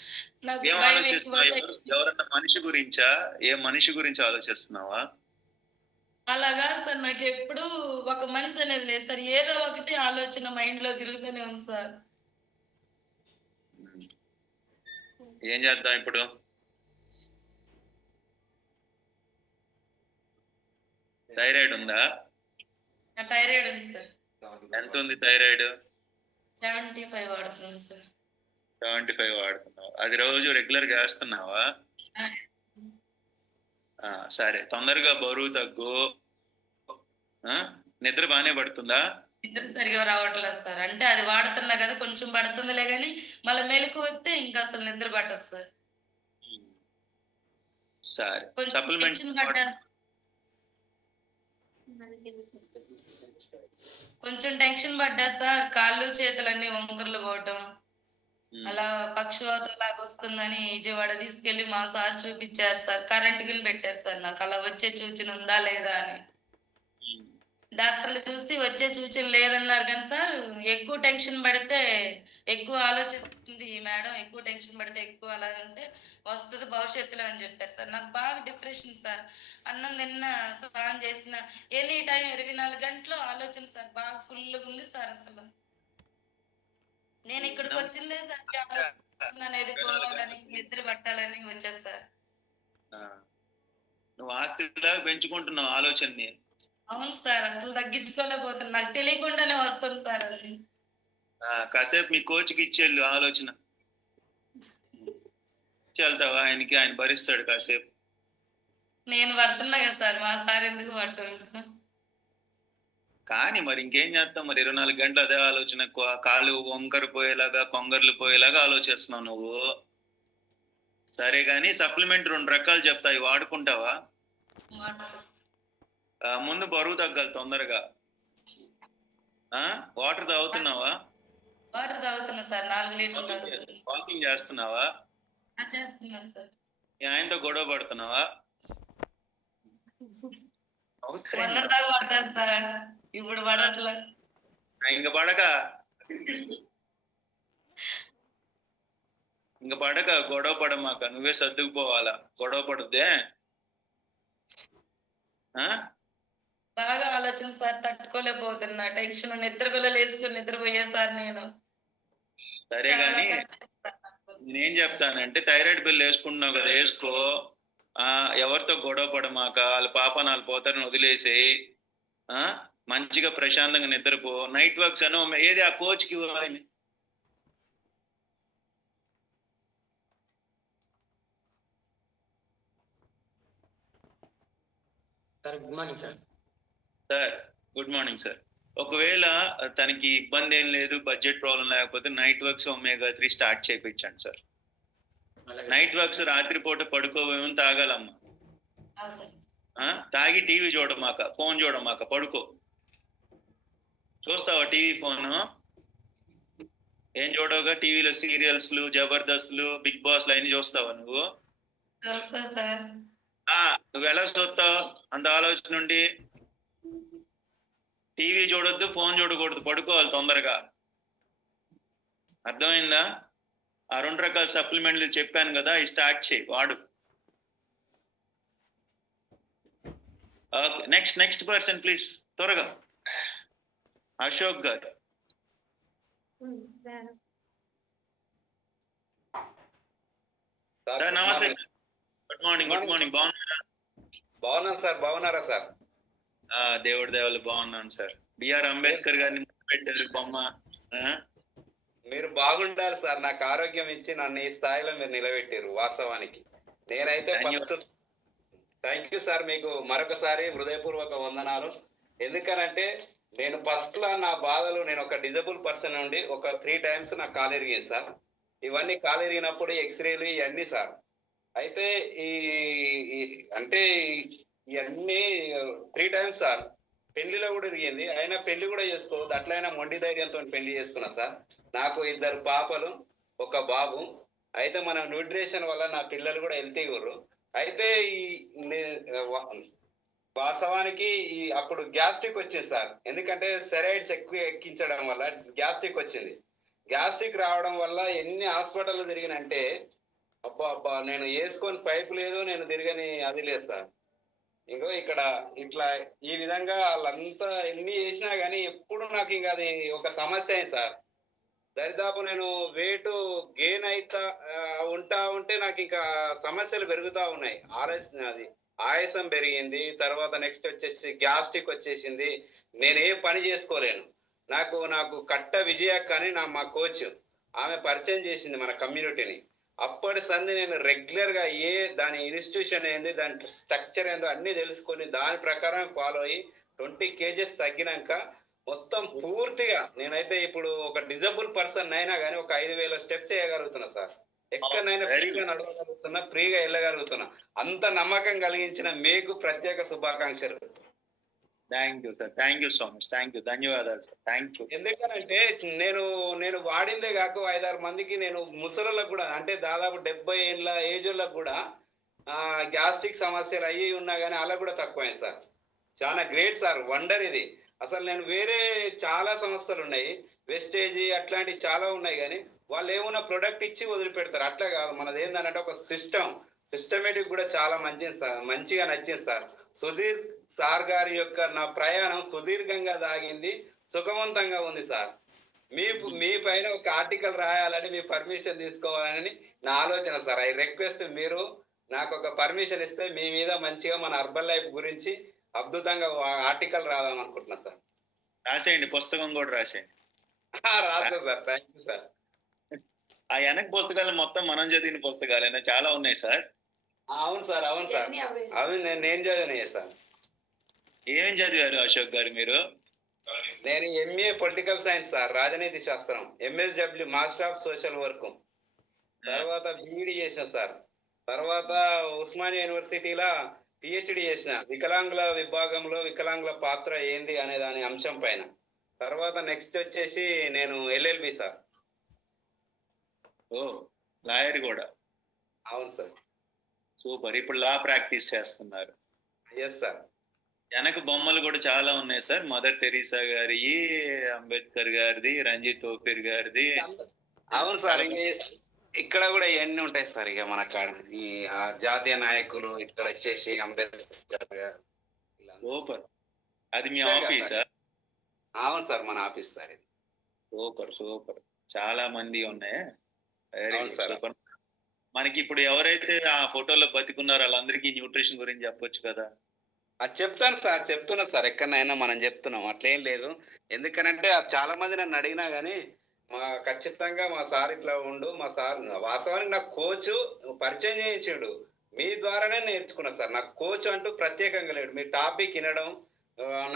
నాకు ఏం భయం ఆలోచిస్తున్నావు? ఎక్కువ. ఎవరన్నా మనిషి గురించా? ఏ మనిషి గురించి ఆలోచిస్తున్నావా? అలాగా సార్, నాకు ఎప్పుడు ఒక మనిషి అనేది లేదు సార్. ఏదో ఒకటి ఆలోచన మైండ్ లో తిరుగుతూనే ఉంది సార్. ఏం చేద్దాం ఇప్పుడు? థైరాయిడ్ ఉందా? థైరాయిడ్ ఉంది సార్. ఎంత ఉంది థైరాయిడ్? 75 వాడుతుంది సార్. 75 వాడుతున్నావు. అది రోజు రెగ్యులర్ గా వేస్తున్నావా? సరే, తొందరగా బరువు తగ్గు. నిద్ర బానే పడుతుందా? నిద్ర సరిగా రావట్లేదు సార్. అంటే అది వాడుతున్నా కదా, కొంచెం పడుతుందిలే, కానీ మళ్ళీ మెలకు వస్తే ఇంకా అసలు నిద్ర పట్టదు సార్. సరే, కొంచెం సప్లిమెంట్ టెన్షన్ పడ్డా, కొంచెం టెన్షన్ పడ్డా సార్. కాళ్ళు చేతులన్నీ వంకర్లు పోవటం, అలా పక్షవాతం లాగా వస్తుందని విజయవాడ తీసుకెళ్లి మా సార్ చూపించారు సార్. కరెంట్ గిన్ పెట్టారు సార్. నాకు అలా వచ్చే సూచన ఉందా లేదా అని డాక్టర్లు చూసి వచ్చే సూచన లేదన్నారు. కానీ సార్, ఎక్కువ టెన్షన్ పడితే ఎక్కువ ఆలోచిస్తుంది ఈ మేడం, ఎక్కువ టెన్షన్ పడితే ఎక్కువ అలా ఉంటే వస్తుంది భవిష్యత్తులో అని చెప్పారు సార్. నాకు బాగా డిప్రెషన్ సార్. అన్నం తిన్న, స్నానం చేసిన ఎనీ టైం 24 గంటలు ఆలోచన సార్. బాగా ఫుల్గా ఉంది సార్. అసలు నేను ఇక్కడికి వచ్చిందే సార్, ఆలోచన అనేది పోవాలని, నిద్ర పట్టాలని వచ్చేది సార్. నువ్వు ఆస్తిలా పెంచుకుంటున్నావు ఆలోచనని. అవును సార్, అసలు తగ్గించుకోలేకపోతున్నా. నాకు తెలియకుండానే వస్తుంది సార్ అది. కాసేపు మీ కోచ్కి ఇచ్చేళ్ళు ఆలోచన. వెళ్తావా ఆయనకి? ఆయన భరిస్తాడు కాసేపు. నేను పడుతున్నా కదా సార్, మా సార్ ఎందుకు పట్టం ఇంకా. కానీ మరి ఇంకేం చేస్తాం మరి? 24 గంటలు అదే ఆలోచన. కాళ్ళు వంకరు పోయేలాగా, కొంగర్లు పోయేలాగా ఆలోచిస్తున్నావు నువ్వు. సరే కానీ సప్లిమెంట్ 2 రకాలు చెప్తా, అవి వాడుకుంటావా? ముందు బరువు తగ్గాలి తొందరగా. వాటర్ తాగుతున్నావా? వాటర్ తాగుతున్నా సార్, 4 లీటర్లు తాగుతున్నా. వాకింగ్ చేస్తున్నావా? చేస్తున్నా సార్. మీ ఆయనతో గొడవ పడుతున్నావా? మొన్నటిదాకా పడ్డాను సార్, ఇప్పుడు పడట్లే. ఇంక పడక గొడవ పడమాక, నువ్వే సర్దుకుపోవాలా. గొడవ పడుద్దే. బాగా ఆలోచన సార్, తట్టుకోలేకపోతున్నా. టెన్షన్, నిద్ర పిల్లలు వేసుకుని నిద్రపోయే సార్ నేను. సరే గాని నేనేం చెప్తానంటే, థైరాయిడ్ పిల్ వేసుకుంటున్నావు కదా, వేసుకో. ఎవరితో గొడవ పడమాక, వాళ్ళ పాపను వాళ్ళు పోతారని వదిలేసి మంచిగా ప్రశాంతంగా నిద్రపో. నైట్ వర్క్స్ అనో ఏది ఆ కోచ్కి ఇవ్వాలి. Sir good morning sir. Sir good morning sir. ఒకవేళ తనకి ఇబ్బంది ఏం లేదు, బడ్జెట్ ప్రాబ్లం లేకపోతే నైట్ వర్క్స్ ఒమేగా 3 స్టార్ట్ చేయించండి సార్. నైట్ వర్క్స్ రాత్రిపూట పడుకోవేమో తాగాలమ్మా. తాగి టీవీ చూడమాక, ఫోన్ చూడమాక, పడుకో. చూస్తావా టీవీ, ఫోను? ఏం చూడవుగా టీవీలో? సీరియల్స్లు, జబర్దస్త్లు, బిగ్ బాస్లు అన్ని చూస్తావా నువ్వు? నువ్వు ఎలా చూస్తావు? అంత ఆలోచన నుండి టీవీ చూడొద్దు, ఫోన్ చూడకూడదు, పడుకోవాలి తొందరగా. అర్థమైందా? ఆ 2 రకాల సప్లిమెంట్లు చెప్పాను కదా, అవి స్టార్ట్ చేయి, వాడు. ఓకే, నెక్స్ట్ పర్సన్ ప్లీజ్, త్వరగా. అశోక్ గారు. సార్ నమస్తే. Good morning. బాగున్నారా? బాగున్నాను సార్. బాగున్నారా సార్? దేవుడి దేవాలు బాగున్నాను సార్. బిఆర్ అంబేద్కర్ గారిని పెట్టారు బొమ్మ. మీరు బాగుండాలి సార్. నాకు ఆరోగ్యం ఇచ్చి నన్ను ఈ స్థాయిలో మీరు నిలబెట్టారు. వాస్తవానికి నేనైతే ఫస్ట్ థ్యాంక్ యూ సార్. మీకు మరొకసారి హృదయపూర్వక వందనాలు. ఎందుకనంటే నేను ఫస్ట్ లో నా బాధలు, నేను ఒక డిజబుల్ పర్సన్ ఉండి ఒక 3 times నాకు కాలు ఎరిగింది సార్. ఇవన్నీ కాలు ఎరిగినప్పుడు ఎక్స్రేలు ఇవన్నీ సార్. అయితే అంటే ఇవన్నీ 3 times సార్. పెళ్లిలో కూడా ఇరిగింది. అయినా పెళ్లి కూడా చేసుకోవద్దు, అట్లయినా మొండి ధైర్యంతో పెళ్లి చేసుకున్నా సార్. నాకు 2 పాపలు, 1 బాబు. అయితే మన న్యూట్రిషన్ వల్ల నా పిల్లలు కూడా హెల్తీ గుర్రు. అయితే ఈ వాస్తవానికి ఈ అప్పుడు గ్యాస్ట్రిక్ వచ్చింది సార్. ఎందుకంటే స్టెరాయిడ్స్ ఎక్కువ ఎక్కించడం వల్ల గ్యాస్ట్రిక్ వచ్చింది. గ్యాస్ట్రిక్ రావడం వల్ల ఎన్ని హాస్పిటల్ తిరిగినంటే అబ్బా నేను వేసుకొని పైపు లేదు, నేను తిరగని అది లేదు సార్. ఇంకో ఇక్కడ ఇట్లా ఈ విధంగా వాళ్ళంతా ఎన్ని చేసినా కానీ ఎప్పుడు నాకు ఇంకా అది ఒక సమస్య అయింది సార్. దరిదాపు నేను వెయిట్ గెయిన్ అవుతా ఉంటా ఉంటే నాకు ఇంకా సమస్యలు పెరుగుతూ ఉన్నాయి. ఆయాసం పెరిగింది, తర్వాత నెక్స్ట్ వచ్చేసి గ్యాస్ట్రిక్ వచ్చేసింది. నేను ఏ పని చేసుకోలేను. నాకు కట్ట విజయక్క అని మా కోచ్, ఆమె పరిచయం చేసింది మన కమ్యూనిటీని. అప్పటి సంది నేను రెగ్యులర్ గా దాని ఇన్స్టిట్యూషన్ ఏంది, దాని స్ట్రక్చర్ ఏందో అన్ని తెలుసుకొని దాని ప్రకారం ఫాలో అయ్యి 20 kgs తగ్గినాక మొత్తం పూర్తిగా నేనైతే ఇప్పుడు ఒక డిజబుల్ పర్సన్ అయినా కానీ ఒక 5,000 స్టెప్స్ వేయగలుగుతున్నా సార్. ఎక్కడైనా ఫ్రీగా నడవగలుగుతున్నా, ఫ్రీగా వెళ్ళగలుగుతున్నా. అంత నమ్మకం కలిగించిన మీకు ప్రత్యేక శుభాకాంక్షలు. Thank you sir, thank you so much, thank you, ధన్యవాదాలు సార్, థ్యాంక్ యూ. ఎందుకంటే నేను వాడిందే కాక 5-6 మందికి, నేను ముసలులకు కూడా, అంటే దాదాపు 70 ఏళ్ళ ఏజ్ వాళ్ళకు కూడా గ్యాస్ట్రిక్ సమస్యలు అయ్యి ఉన్నా కానీ అలా కూడా తక్కువైంది సార్. చాలా గ్రేట్ సార్, వండర్ ఇది. అసలు నేను వేరే చాలా సంస్థలు ఉన్నాయి, వెస్టేజ్ అట్లాంటివి చాలా ఉన్నాయి, కానీ వాళ్ళు ఏమన్నా ప్రొడక్ట్ ఇచ్చి వదిలిపెడతారు. అట్లా కాదు, మనది ఏంటంటే ఒక సిస్టమేటిక్ కూడా చాలా మంచిగా నచ్చింది సార్. సుధీర్ సార్ గారి యొక్క నా ప్రయాణం సుదీర్ఘంగా సాగింది, సుఖవంతంగా ఉంది సార్. మీ పైన ఒక ఆర్టికల్ రాయాలని, మీ పర్మిషన్ తీసుకోవాలని నా ఆలోచన సార్. ఐ రిక్వెస్ట్, మీరు నాకు ఒక పర్మిషన్ ఇస్తే మీ మీద మంచిగా మన అర్బన్ లైఫ్ గురించి అద్భుతంగా ఆర్టికల్ రాద్దాం అనుకుంటున్నా సార్. రాసేయండి, పుస్తకం కూడా రాసేయండి. రాస్తా సార్, థ్యాంక్ యూ సార్. ఆ వెనక పుస్తకాలు మొత్తం మనం చదివిన పుస్తకాలైనా చాలా ఉన్నాయి సార్. అవును సార్, అవును సార్, అవి నేను చదివినాయి సార్. ఏమేం చదివారు అశోక్ గారు మీరు? నేను MA పొలిటికల్ సైన్స్ సార్, రాజనీతి శాస్త్రం, MSW master of social work, తర్వాత BEd చేసిన సార్. తర్వాత ఉస్మానియా యూనివర్సిటీలో PhD చేసిన వికలాంగుల విభాగంలో వికలాంగుల పాత్ర ఏంది అనే దాని అంశం పైన. తర్వాత నెక్స్ట్ వచ్చేసి నేను LLB సార్. ఓ, లాయర్ కూడా? అవును సార్. సూపర్. ఇప్పుడు లా ప్రాక్టీస్ చేస్తున్నారు? Yes sir. వెనక బొమ్మలు కూడా చాలా ఉన్నాయి సార్. మదర్ తెరీసా గారి, అంబేద్కర్ గారిది, రంజిత్ తోపీర్ గారిది. అవును సార్. ఇక్కడ కూడా ఇవన్నీ ఉంటాయి సార్. ఇక మన కాడ ఈ జాతీయ నాయకులు ఇక్కడ వచ్చేసి అంబేద్కర్ గారు. సూపర్. అది మీ ఆఫీసా? అవును సార్, మన ఆఫీస్ సార్ ఇది. Super super. చాలా మంది ఉన్నాయి. అవును సార్. మనకి ఇప్పుడు ఎవరైతే ఆ ఫోటోలో బతికున్నారో వాళ్ళందరికీ న్యూట్రిషన్ గురించి చెప్పొచ్చు కదా? అది చెప్తున్నా సార్. ఎక్కడైనా మనం చెప్తున్నాం, అట్లేం లేదు. ఎందుకనంటే చాలా మంది నన్ను అడిగినా కానీ ఖచ్చితంగా మా సార్ ఇట్లా ఉండు. మా సార్ వాస్తవానికి నాకు కోచ్ పరిచయం చేయించాడు, మీ ద్వారానే నేర్చుకున్నా సార్. నాకు కోచ్ అంటూ ప్రత్యేకంగా లేడు. మీ టాపిక్ వినడం,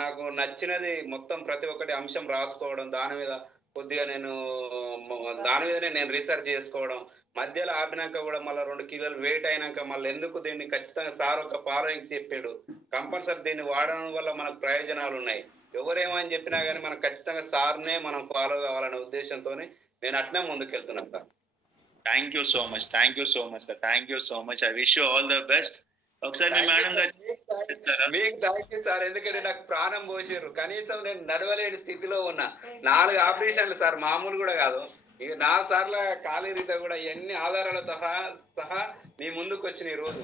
నాకు నచ్చినది మొత్తం ప్రతి ఒక్కటి అంశం రాసుకోవడం, దాని మీద కొద్దిగా దాని మీదనే నేను రీసెర్చ్ చేసుకోవడం, మధ్యలో ఆపినాక కూడా మళ్ళీ 2 కిలోలు వెయిట్ అయినాక మళ్ళీ ఎందుకు దీన్ని ఖచ్చితంగా సార్ ఒక ఫాలోయింగ్స్ చెప్పాడు, కంపల్సరీ దీన్ని వాడడం వల్ల మనకు ప్రయోజనాలు ఉన్నాయి. ఎవరేమని చెప్పినా కానీ మనం ఖచ్చితంగా సార్నే మనం ఫాలో కావాలనే ఉద్దేశంతో నేను అట్నే ముందుకెళ్తున్నాను sir. Thank you so much, thank you so much sir, thank you so much. I wish you all the best. ఒకసారి మీ మేడం గారు మీకు థ్యాంక్ యూ సార్. ఎందుకంటే నాకు ప్రాణం పోసారు. కనీసం నేను నడవలేని స్థితిలో ఉన్నా. 4 ఆపరేషన్లు సార్, మామూలు కూడా కాదు. ఇక 4 సార్ల కాలేరీతో కూడా ఎన్ని ఆధారాలతో సహా మీ ముందుకు వచ్చిన ఈ రోజు.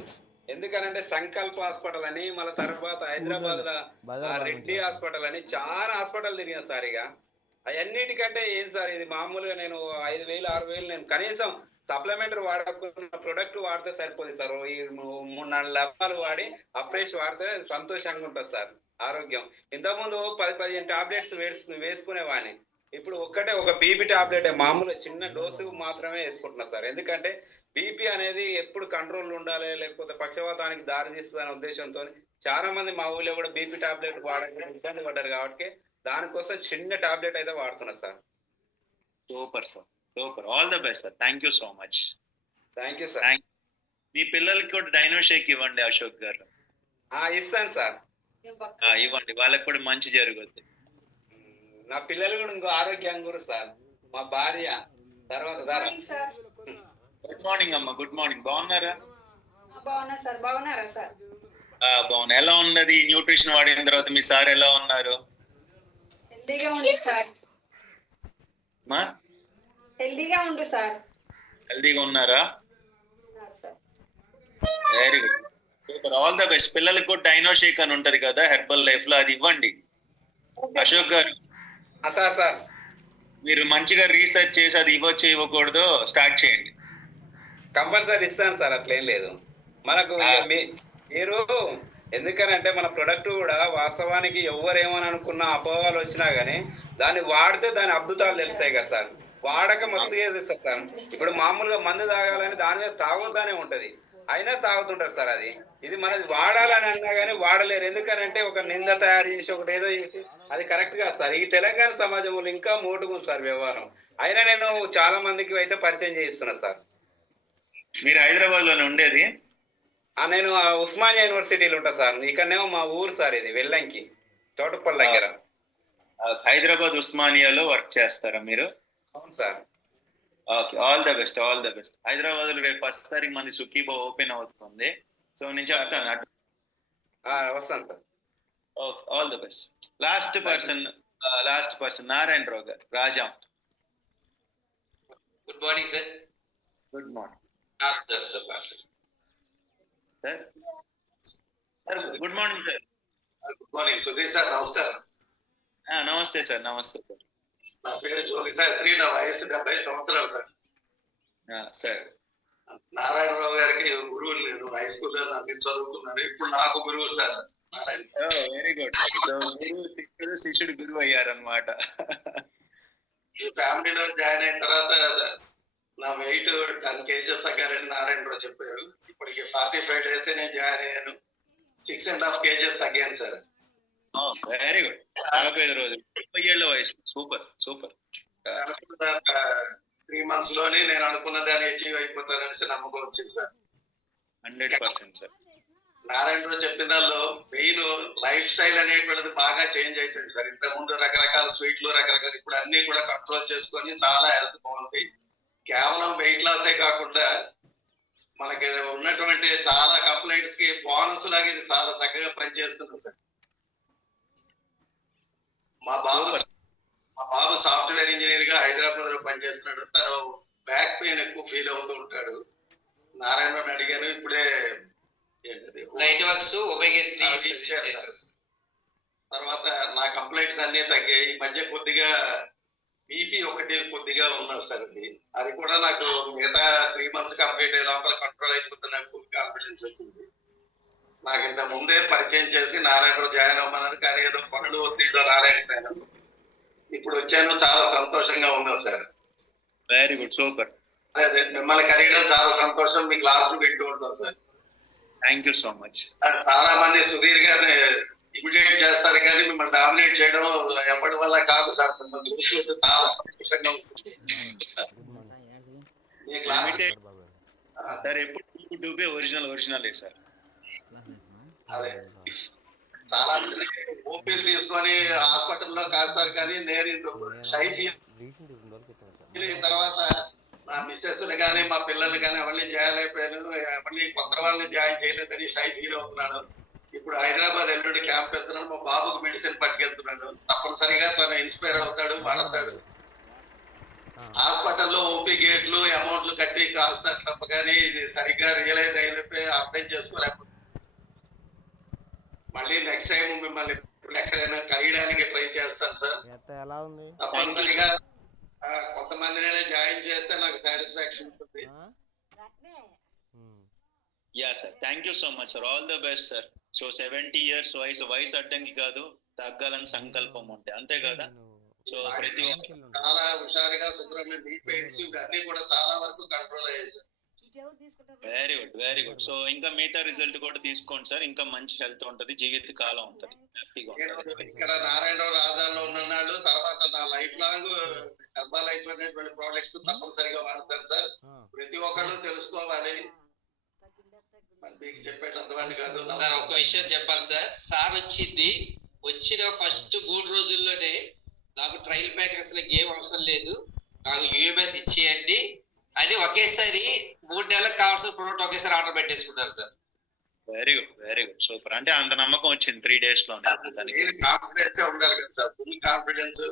ఎందుకనంటే సంకల్ప హాస్పిటల్ అని, మళ్ళీ తర్వాత హైదరాబాద్ లో రెడ్డి హాస్పిటల్ అని చాలా హాస్పిటల్ తిరిగిన సార్. ఇక అవన్నిటికంటే ఏం సార్, ఇది మామూలుగా నేను 5,000 6,000 నేను కనీసం సప్లిమెంటరీ వాడకున్న ప్రొడక్ట్ వాడితే సరిపోదు సార్. ఈ 3-4 డబ్బాలు వాడి అప్రేష్ వాడితే సంతోషంగా ఉంటుంది సార్. ఆరోగ్యం ఇంతకుముందు 10-15 టాబ్లెట్స్ వేసుకునేవాడిని. ఇప్పుడు ఒక బీపీ టాబ్లెట్ మామూలు చిన్న డోసు మాత్రమే వేసుకుంటున్నా సార్. ఎందుకంటే బీపీ అనేది ఎప్పుడు కంట్రోల్ ఉండాలి, లేకపోతే పక్షవాతానికి దారి తీస్తుందనే ఉద్దేశంతో చాలా మంది మా ఊళ్ళో కూడా బీపీ టాబ్లెట్ వాడడానికి ఇబ్బంది పడ్డారు. కాబట్టి దానికోసం చిన్న టాబ్లెట్ అయితే వాడుతున్నా sir. Super sir, super. All the best sir. Thank you so much. Thank you sir. మీ పిల్లలకి కూడా డైనో షేక్ ఇవ్వండి అశోక్ గారు. ఇస్తాను సార్. ఇవ్వండి, వాళ్ళకి కూడా మంచి జరుగుద్ది. నా పిల్లలు కూడా ఇంకో ఆరోగ్యం కూడా సార్, మా భార్య తర్వాత గుడ్ మార్నింగ్ అమ్మా, గుడ్ మార్నింగ్. బాగున్నారా? బాగున్నా సార్. బాగున్నారా సార్? బాగున్నా. ఎలా ఉన్నది న్యూట్రిషన్ వాడిన తర్వాత? మీ సార్ ఎలా ఉన్నారు? హెల్దీగా ఉండు సార్. మా హెల్దీగా ఉండు సార్. హెల్దీగా ఉన్నారా? Very good, super, all the best. పిల్లలకు కూడా డైనో షేక్ అని ఉంటది కదా హెర్బల్ లైఫ్ లో, అది ఇవ్వండి. అశోక్ గారు సార్ మీరు మంచిగా రీసెర్చ్ చేసి అది ఇవ్వచ్చు ఇవ్వకూడదు స్టార్ట్ చేయండి. కంపల్సరీ ఇస్తాను సార్, అట్లేం లేదు. మనకు మీరు ఎందుకనంటే మన ప్రొడక్ట్ కూడా వాస్తవానికి ఎవరేమని అనుకున్న అపోహలు వచ్చినా గానీ దాన్ని వాడితే దాని అద్భుతాలు తెలుస్తాయి కదా సార్. వాడక మస్తు చేసేస్తారు సార్. ఇప్పుడు మామూలుగా మందు తాగాలని దాని మీద తాగొద్దనే ఉంటది, అయినా తాగుతుంటారు సార్. అది ఇది మనది వాడాలని అన్నా కానీ వాడలేరు. ఎందుకనంటే ఒక నింద తయారు చేసి ఒకటి ఏదో చేసి అది కరెక్ట్ కాదు సార్. ఈ తెలంగాణ సమాజంలో ఇంకా మోటుకుంది సార్ వ్యవహారం. అయినా నేను చాలా మందికి అయితే పరిచయం చేయిస్తున్నా సార్. మీరు హైదరాబాద్ లోనే ఉండేది? నేను ఉస్మానియా యూనివర్సిటీలో ఉంటా సార్. ఇక్కడనేమో మా ఊరు సార్, ఇది వెల్లంకి తోటపల్లి దగ్గర. హైదరాబాద్ ఉస్మానియాలో వర్క్ చేస్తారా మీరు? అవును sir. Okay, all the best, all the best. Hyderabad లో రేపు 1 తారీఖు మన సుఖీబా ఓపెన్ అవుతుంది. సో నేను చెప్తాను, వస్తాను sir. Okay, all the best. Last person Narayana Rao గారు, రాజా. Good morning sir. Good morning sir. Good morning sir. Good morning Sudheer sir, నమస్కారం. నమస్తే సార్. నమస్తే సార్. నా పేరు జోగి శాస్త్రి, నా వయసు 70 సంవత్సరాలు సార్. సార్ నారాయణరావు గారికి గురువు నేను హై స్కూల్లో నాకు చదువుకున్నాను, ఇప్పుడు నాకు గురువు సార్. Very good. గురువు శిష్యుడు గురువు అయ్యారనమాట. ఈ ఫ్యామిలీలో జాయిన్ అయిన తర్వాత నా వెయిట్ 10 kgs తగ్గారని నారాయణరావు చెప్పారు. ఇప్పటికి 45 days నేను జాయిన్ అయ్యాను. 6.5 kgs తగ్గాను సార్. Very good. 45 రోజులు, 30 ఏళ్ల వయసు. Super super. 3 months లోనే నేను అనుకున్న దాన్ని అచీవ్ అయిపోతాననేసి నమ్మకం వచ్చింది సార్. 100% సార్. నారాయణరావు చెప్పిన దానిలో మెయిన్ లైఫ్ స్టైల్ అనేటువంటిది బాగా చేంజ్ అయిపోయింది సార్. ఇంతకుముందు రకరకాల స్వీట్లు రకరకాల, ఇప్పుడు అన్ని కూడా కంట్రోల్ చేసుకొని చాలా హెల్త్ బాగుంది. కేవలం వెయిట్ లాసే కాకుండా మనకి ఉన్నటువంటి చాలా కంప్లైంట్స్ కి బోనస్ లాగా ఇది చాలా చక్కగా పనిచేస్తుంది సార్. మా బాబు సాఫ్ట్వేర్ ఇంజనీర్ గా హైదరాబాద్ లో పనిచేస్తున్నాడు. తను బ్యాక్ పెయిన్ ఎక్కువ ఫీల్ అవుతూ ఉంటాడు. నారాయణరావుని అడిగాను, ఇప్పుడే నైట్ వర్క్స్ తర్వాత నా కంప్లైంట్స్ అన్ని తగ్గాయి. ఈ మధ్య కొద్దిగా బీపీ ఒకటి కొద్దిగా ఉన్నది సార్. అది కూడా నాకు మిగతా 3 months కంప్లీట్ అయ్యే లోపల కంట్రోల్ అయిపోతే నాకు ఫుల్ కాన్ఫిడెన్స్ వచ్చింది. నాకు ఇంత ముందే పరిచయం చేసి నారాయణరావు జాయిన్ అవ్వమన్నారు, కానీ ఏదో పనులు ఒత్తిడిలో రాలేకపోయాను. ఇప్పుడు వచ్చాను, చాలా సంతోషంగా ఉన్నాను సార్. Very good, super. అదే మిమ్మల్ని కలిగడం చాలా సంతోషం. మీ క్లాసులు వింటూ ఉంటాం sir. Thank you so much. చాలా మంది సుధీర్ గారిని ఇమిడియేట్ చేస్తారు కానీ మిమ్మల్ని డామినేట్ చేయడం ఎవరి వల్ల కాదు సార్. మిమ్మల్ని చూసి చాలా సంతోషంగా ఉంటుంది. మీ క్లాస్ సార్ ఎప్పుడు ఒరిజినల్ సార్. అదే చాలా ఓపీలు తీసుకొని హాస్పిటల్లో కాస్తారు, కానీ నేను షై ఫీల్ తర్వాత నా మిస్సెస్ కానీ మా పిల్లల్ని కానీ ఎవరిని చేయలేకపోయాను, ఎవరిని కొత్త వాళ్ళని జాయిన్ చేయలేదని షై ఫీల్ అవుతున్నాను. ఇప్పుడు హైదరాబాద్ ఎల్లుండి క్యాంప్ వెళ్తున్నాను. మా బాబుకు మెడిసిన్ పట్టుకెళ్తున్నాడు. తప్పనిసరిగా తను ఇన్స్పైర్ అవుతాడు, వాడతాడు. హాస్పిటల్లో ఓపీ గేట్లు అమౌంట్లు కట్టి కాస్తారు తప్ప కానీ ఇది సరిగ్గా రియలైజ్ అయిపోయి అర్థం చేసుకోలేకపోతే మళ్ళీ నెక్స్ట్ టైం మిమ్మల్ని ఎక్కడైనా కలియడానికి ట్రై చేస్తాను సార్. తప్పనిసరిగా కొంతమందినే జాయిన్ చేస్తే నాకు సాటిస్ఫాక్షన్ ఉంటుంది. Yeah sir, thank you so much sir. All the best sir. So 70 years వయసు అడ్డంకి కాదు, తగ్గాలని సంకల్పం ఉంటే అంతే కదా. సో ప్రతి చాలా హుషారుగా సుబ్రహ్మణ్యం డీ పెయిన్స్ అన్ని కూడా చాలా వరకు కంట్రోల్ అయ్యాయి sir. Very good, very good. So ఇంకా మిగతా రిజల్ట్ కూడా తీసుకోండి సార్. ఇంకా మంచి హెల్త్ ఉంటది, జీవిత కాలం ఉంటది. ఇక్కడ నారాయణరావు రాజాలో ఉన్నాడు. తర్వాత నా లైఫ్ లాంగ్ హెర్బల్ అయిపోయినటువంటి ప్రోడక్ట్స్ తప్పనిసరిగా వాడతాను సార్. ప్రతి ఒక్కళ్ళు తెలుసుకోవాలి. మీకు చెప్పేటంత వాడిని కాదు. సార్ ఒక విషయం చెప్పాలి సార్. సార్ వచ్చిన ఫస్ట్ 3 రోజుల్లోనే నాకు ట్రయల్ ప్యాకెట్స్ లో ఏం అవసరం లేదు, నాకు యూఎంఎస్ ఇచ్చేయండి అని ఒకేసారి 3 నెలలకు కావాల్సిన ప్రోడక్ట్ ఒకేసారి ఆర్డర్ పెట్టేసుకున్నారు సార్. Very good super. అంటే అంత నమ్మకం వచ్చింది 3 days లో. కాన్ఫిడెన్స్ ఉండాలి కదా సార్, ఫుల్ కాన్ఫిడెన్స్.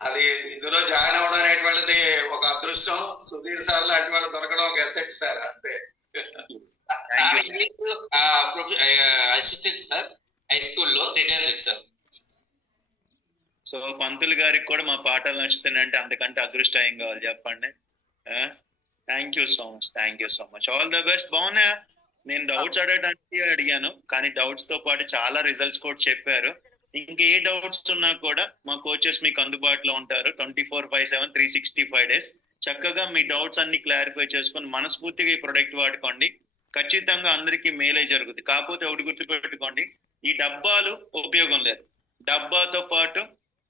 అది ఇందులో జాయిన్ అవ్వడం అనేటువంటిది ఒక అదృష్టం. సుధీర్ సార్ లాంటి వాళ్ళు దొరకడం ఒక ఎసెట్ సార్, అంతే. అసిస్టెంట్ సార్, హై స్కూల్లో రిటైర్డ్ సార్. సో పంతులు గారికి కూడా మా పాటలు నచ్చుతాయంటే అంతకంటే అదృష్టం ఏం కావాలి చెప్పండి. Thank you so much. All the best. బాగున్నాయా? నేను డౌట్స్ అడగడానికి అడిగాను, కానీ డౌట్స్ తో పాటు చాలా రిజల్ట్స్ కూడా చెప్పారు. ఇంకా ఏ డౌట్స్ ఉన్నా కూడా మా కోచెస్ మీకు అందుబాటులో ఉంటారు 24/7 365 days. చక్కగా మీ డౌట్స్ అన్ని క్లారిఫై చేసుకొని మనస్ఫూర్తిగా ఈ ప్రొడక్ట్ వాడుకోండి. ఖచ్చితంగా అందరికీ మేలే జరుగుతుంది. కాకపోతే ఒకటి గుర్తుపెట్టుకోండి, ఈ డబ్బాలు ఉపయోగం లేదు. డబ్బాతో పాటు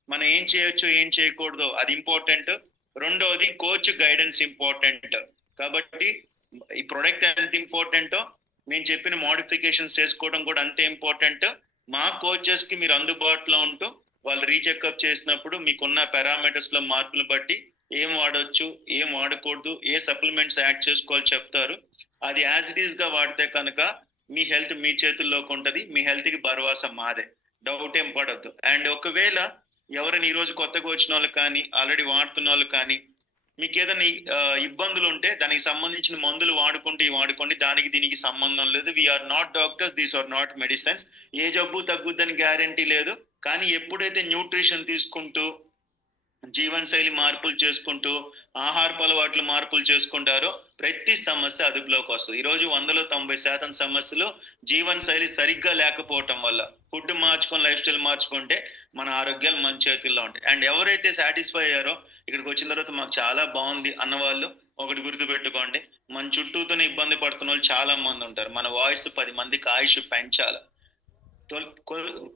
మనం ఏం చేయొచ్చు ఏం చేయకూడదు అది ఇంపార్టెంట్. రెండోది కోచ్ గైడెన్స్ ఇంపార్టెంట్. కాబట్టి ఈ ప్రొడక్ట్ ఎంత ఇంపార్టెంటో మేము చెప్పిన మోడిఫికేషన్స్ చేసుకోవడం కూడా అంతే ఇంపార్టెంట్. మా కోచెస్ కి మీరు అందుబాటులో ఉంటూ వాళ్ళు రీచెక్అప్ చేసినప్పుడు మీకున్న పారామీటర్స్ లో మార్పులు బట్టి ఏం వాడొచ్చు ఏం వాడకూడదు, ఏ సప్లిమెంట్స్ యాడ్ చేసుకోవాలి చెప్తారు. అది యాజ్ ఇట్ ఈస్ గా వాడితే కనుక మీ హెల్త్ మీ చేతుల్లోకి ఉంటది. మీ హెల్త్ కి భరోసా మాదే, డౌట్ ఏం పడద్దు. అండ్ ఒకవేళ ఎవరైనా ఈ రోజు కొత్తగా వచ్చిన వాళ్ళు కానీ ఆల్రెడీ వాడుతున్న వాళ్ళు కానీ మీకు ఏదైనా ఇబ్బందులు ఉంటే దానికి సంబంధించిన మందులు వాడుకోండి. దానికి దీనికి సంబంధం లేదు. We're not doctors, these are not medicines. ఏ జబ్బు తగ్గుద్దని గ్యారంటీ లేదు. కానీ ఎప్పుడైతే న్యూట్రిషన్ తీసుకుంటూ జీవన శైలి మార్పులు చేసుకుంటూ ఆహారపు అలవాట్లు మార్పులు చేసుకుంటారో ప్రతి సమస్య అదుపులోకి వస్తుంది. ఈరోజు 100లో 90% సమస్యలు జీవన శైలి సరిగ్గా లేకపోవటం వల్ల. ఫుడ్ మార్చుకొని లైఫ్ స్టైల్ మార్చుకుంటే మన ఆరోగ్యాలు మన చేతుల్లో ఉంటాయి. అండ్ ఎవరైతే సాటిస్ఫై అయ్యారో ఇక్కడికి వచ్చిన తర్వాత మాకు చాలా బాగుంది అన్నవాళ్ళు ఒకటి గుర్తుపెట్టుకోండి, మన చుట్టూతోనే ఇబ్బంది పడుతున్న వాళ్ళు చాలా మంది ఉంటారు. మన వాయిస్ 10 మందికి ఆయుష్ పెంచాలి.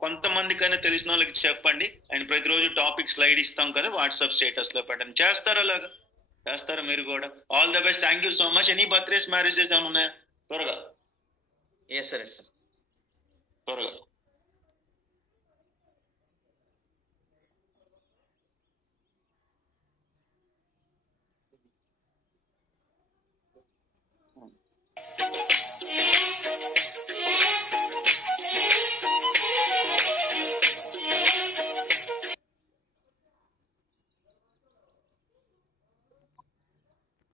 కొంతమందికైనా తెలిసిన వాళ్ళకి చెప్పండి. అండ్ ప్రతిరోజు టాపిక్ స్లైడ్ ఇస్తాం కదా, వాట్సాప్ స్టేటస్ లో పెట్టండి. చేస్తారా అలాగా? చేస్తారా మీరు కూడా? All the best. Thank you so much. Any birthdays marriages ఏమైనా ఉన్నాయా? త్వరగా. Yes sir. త్వరగా.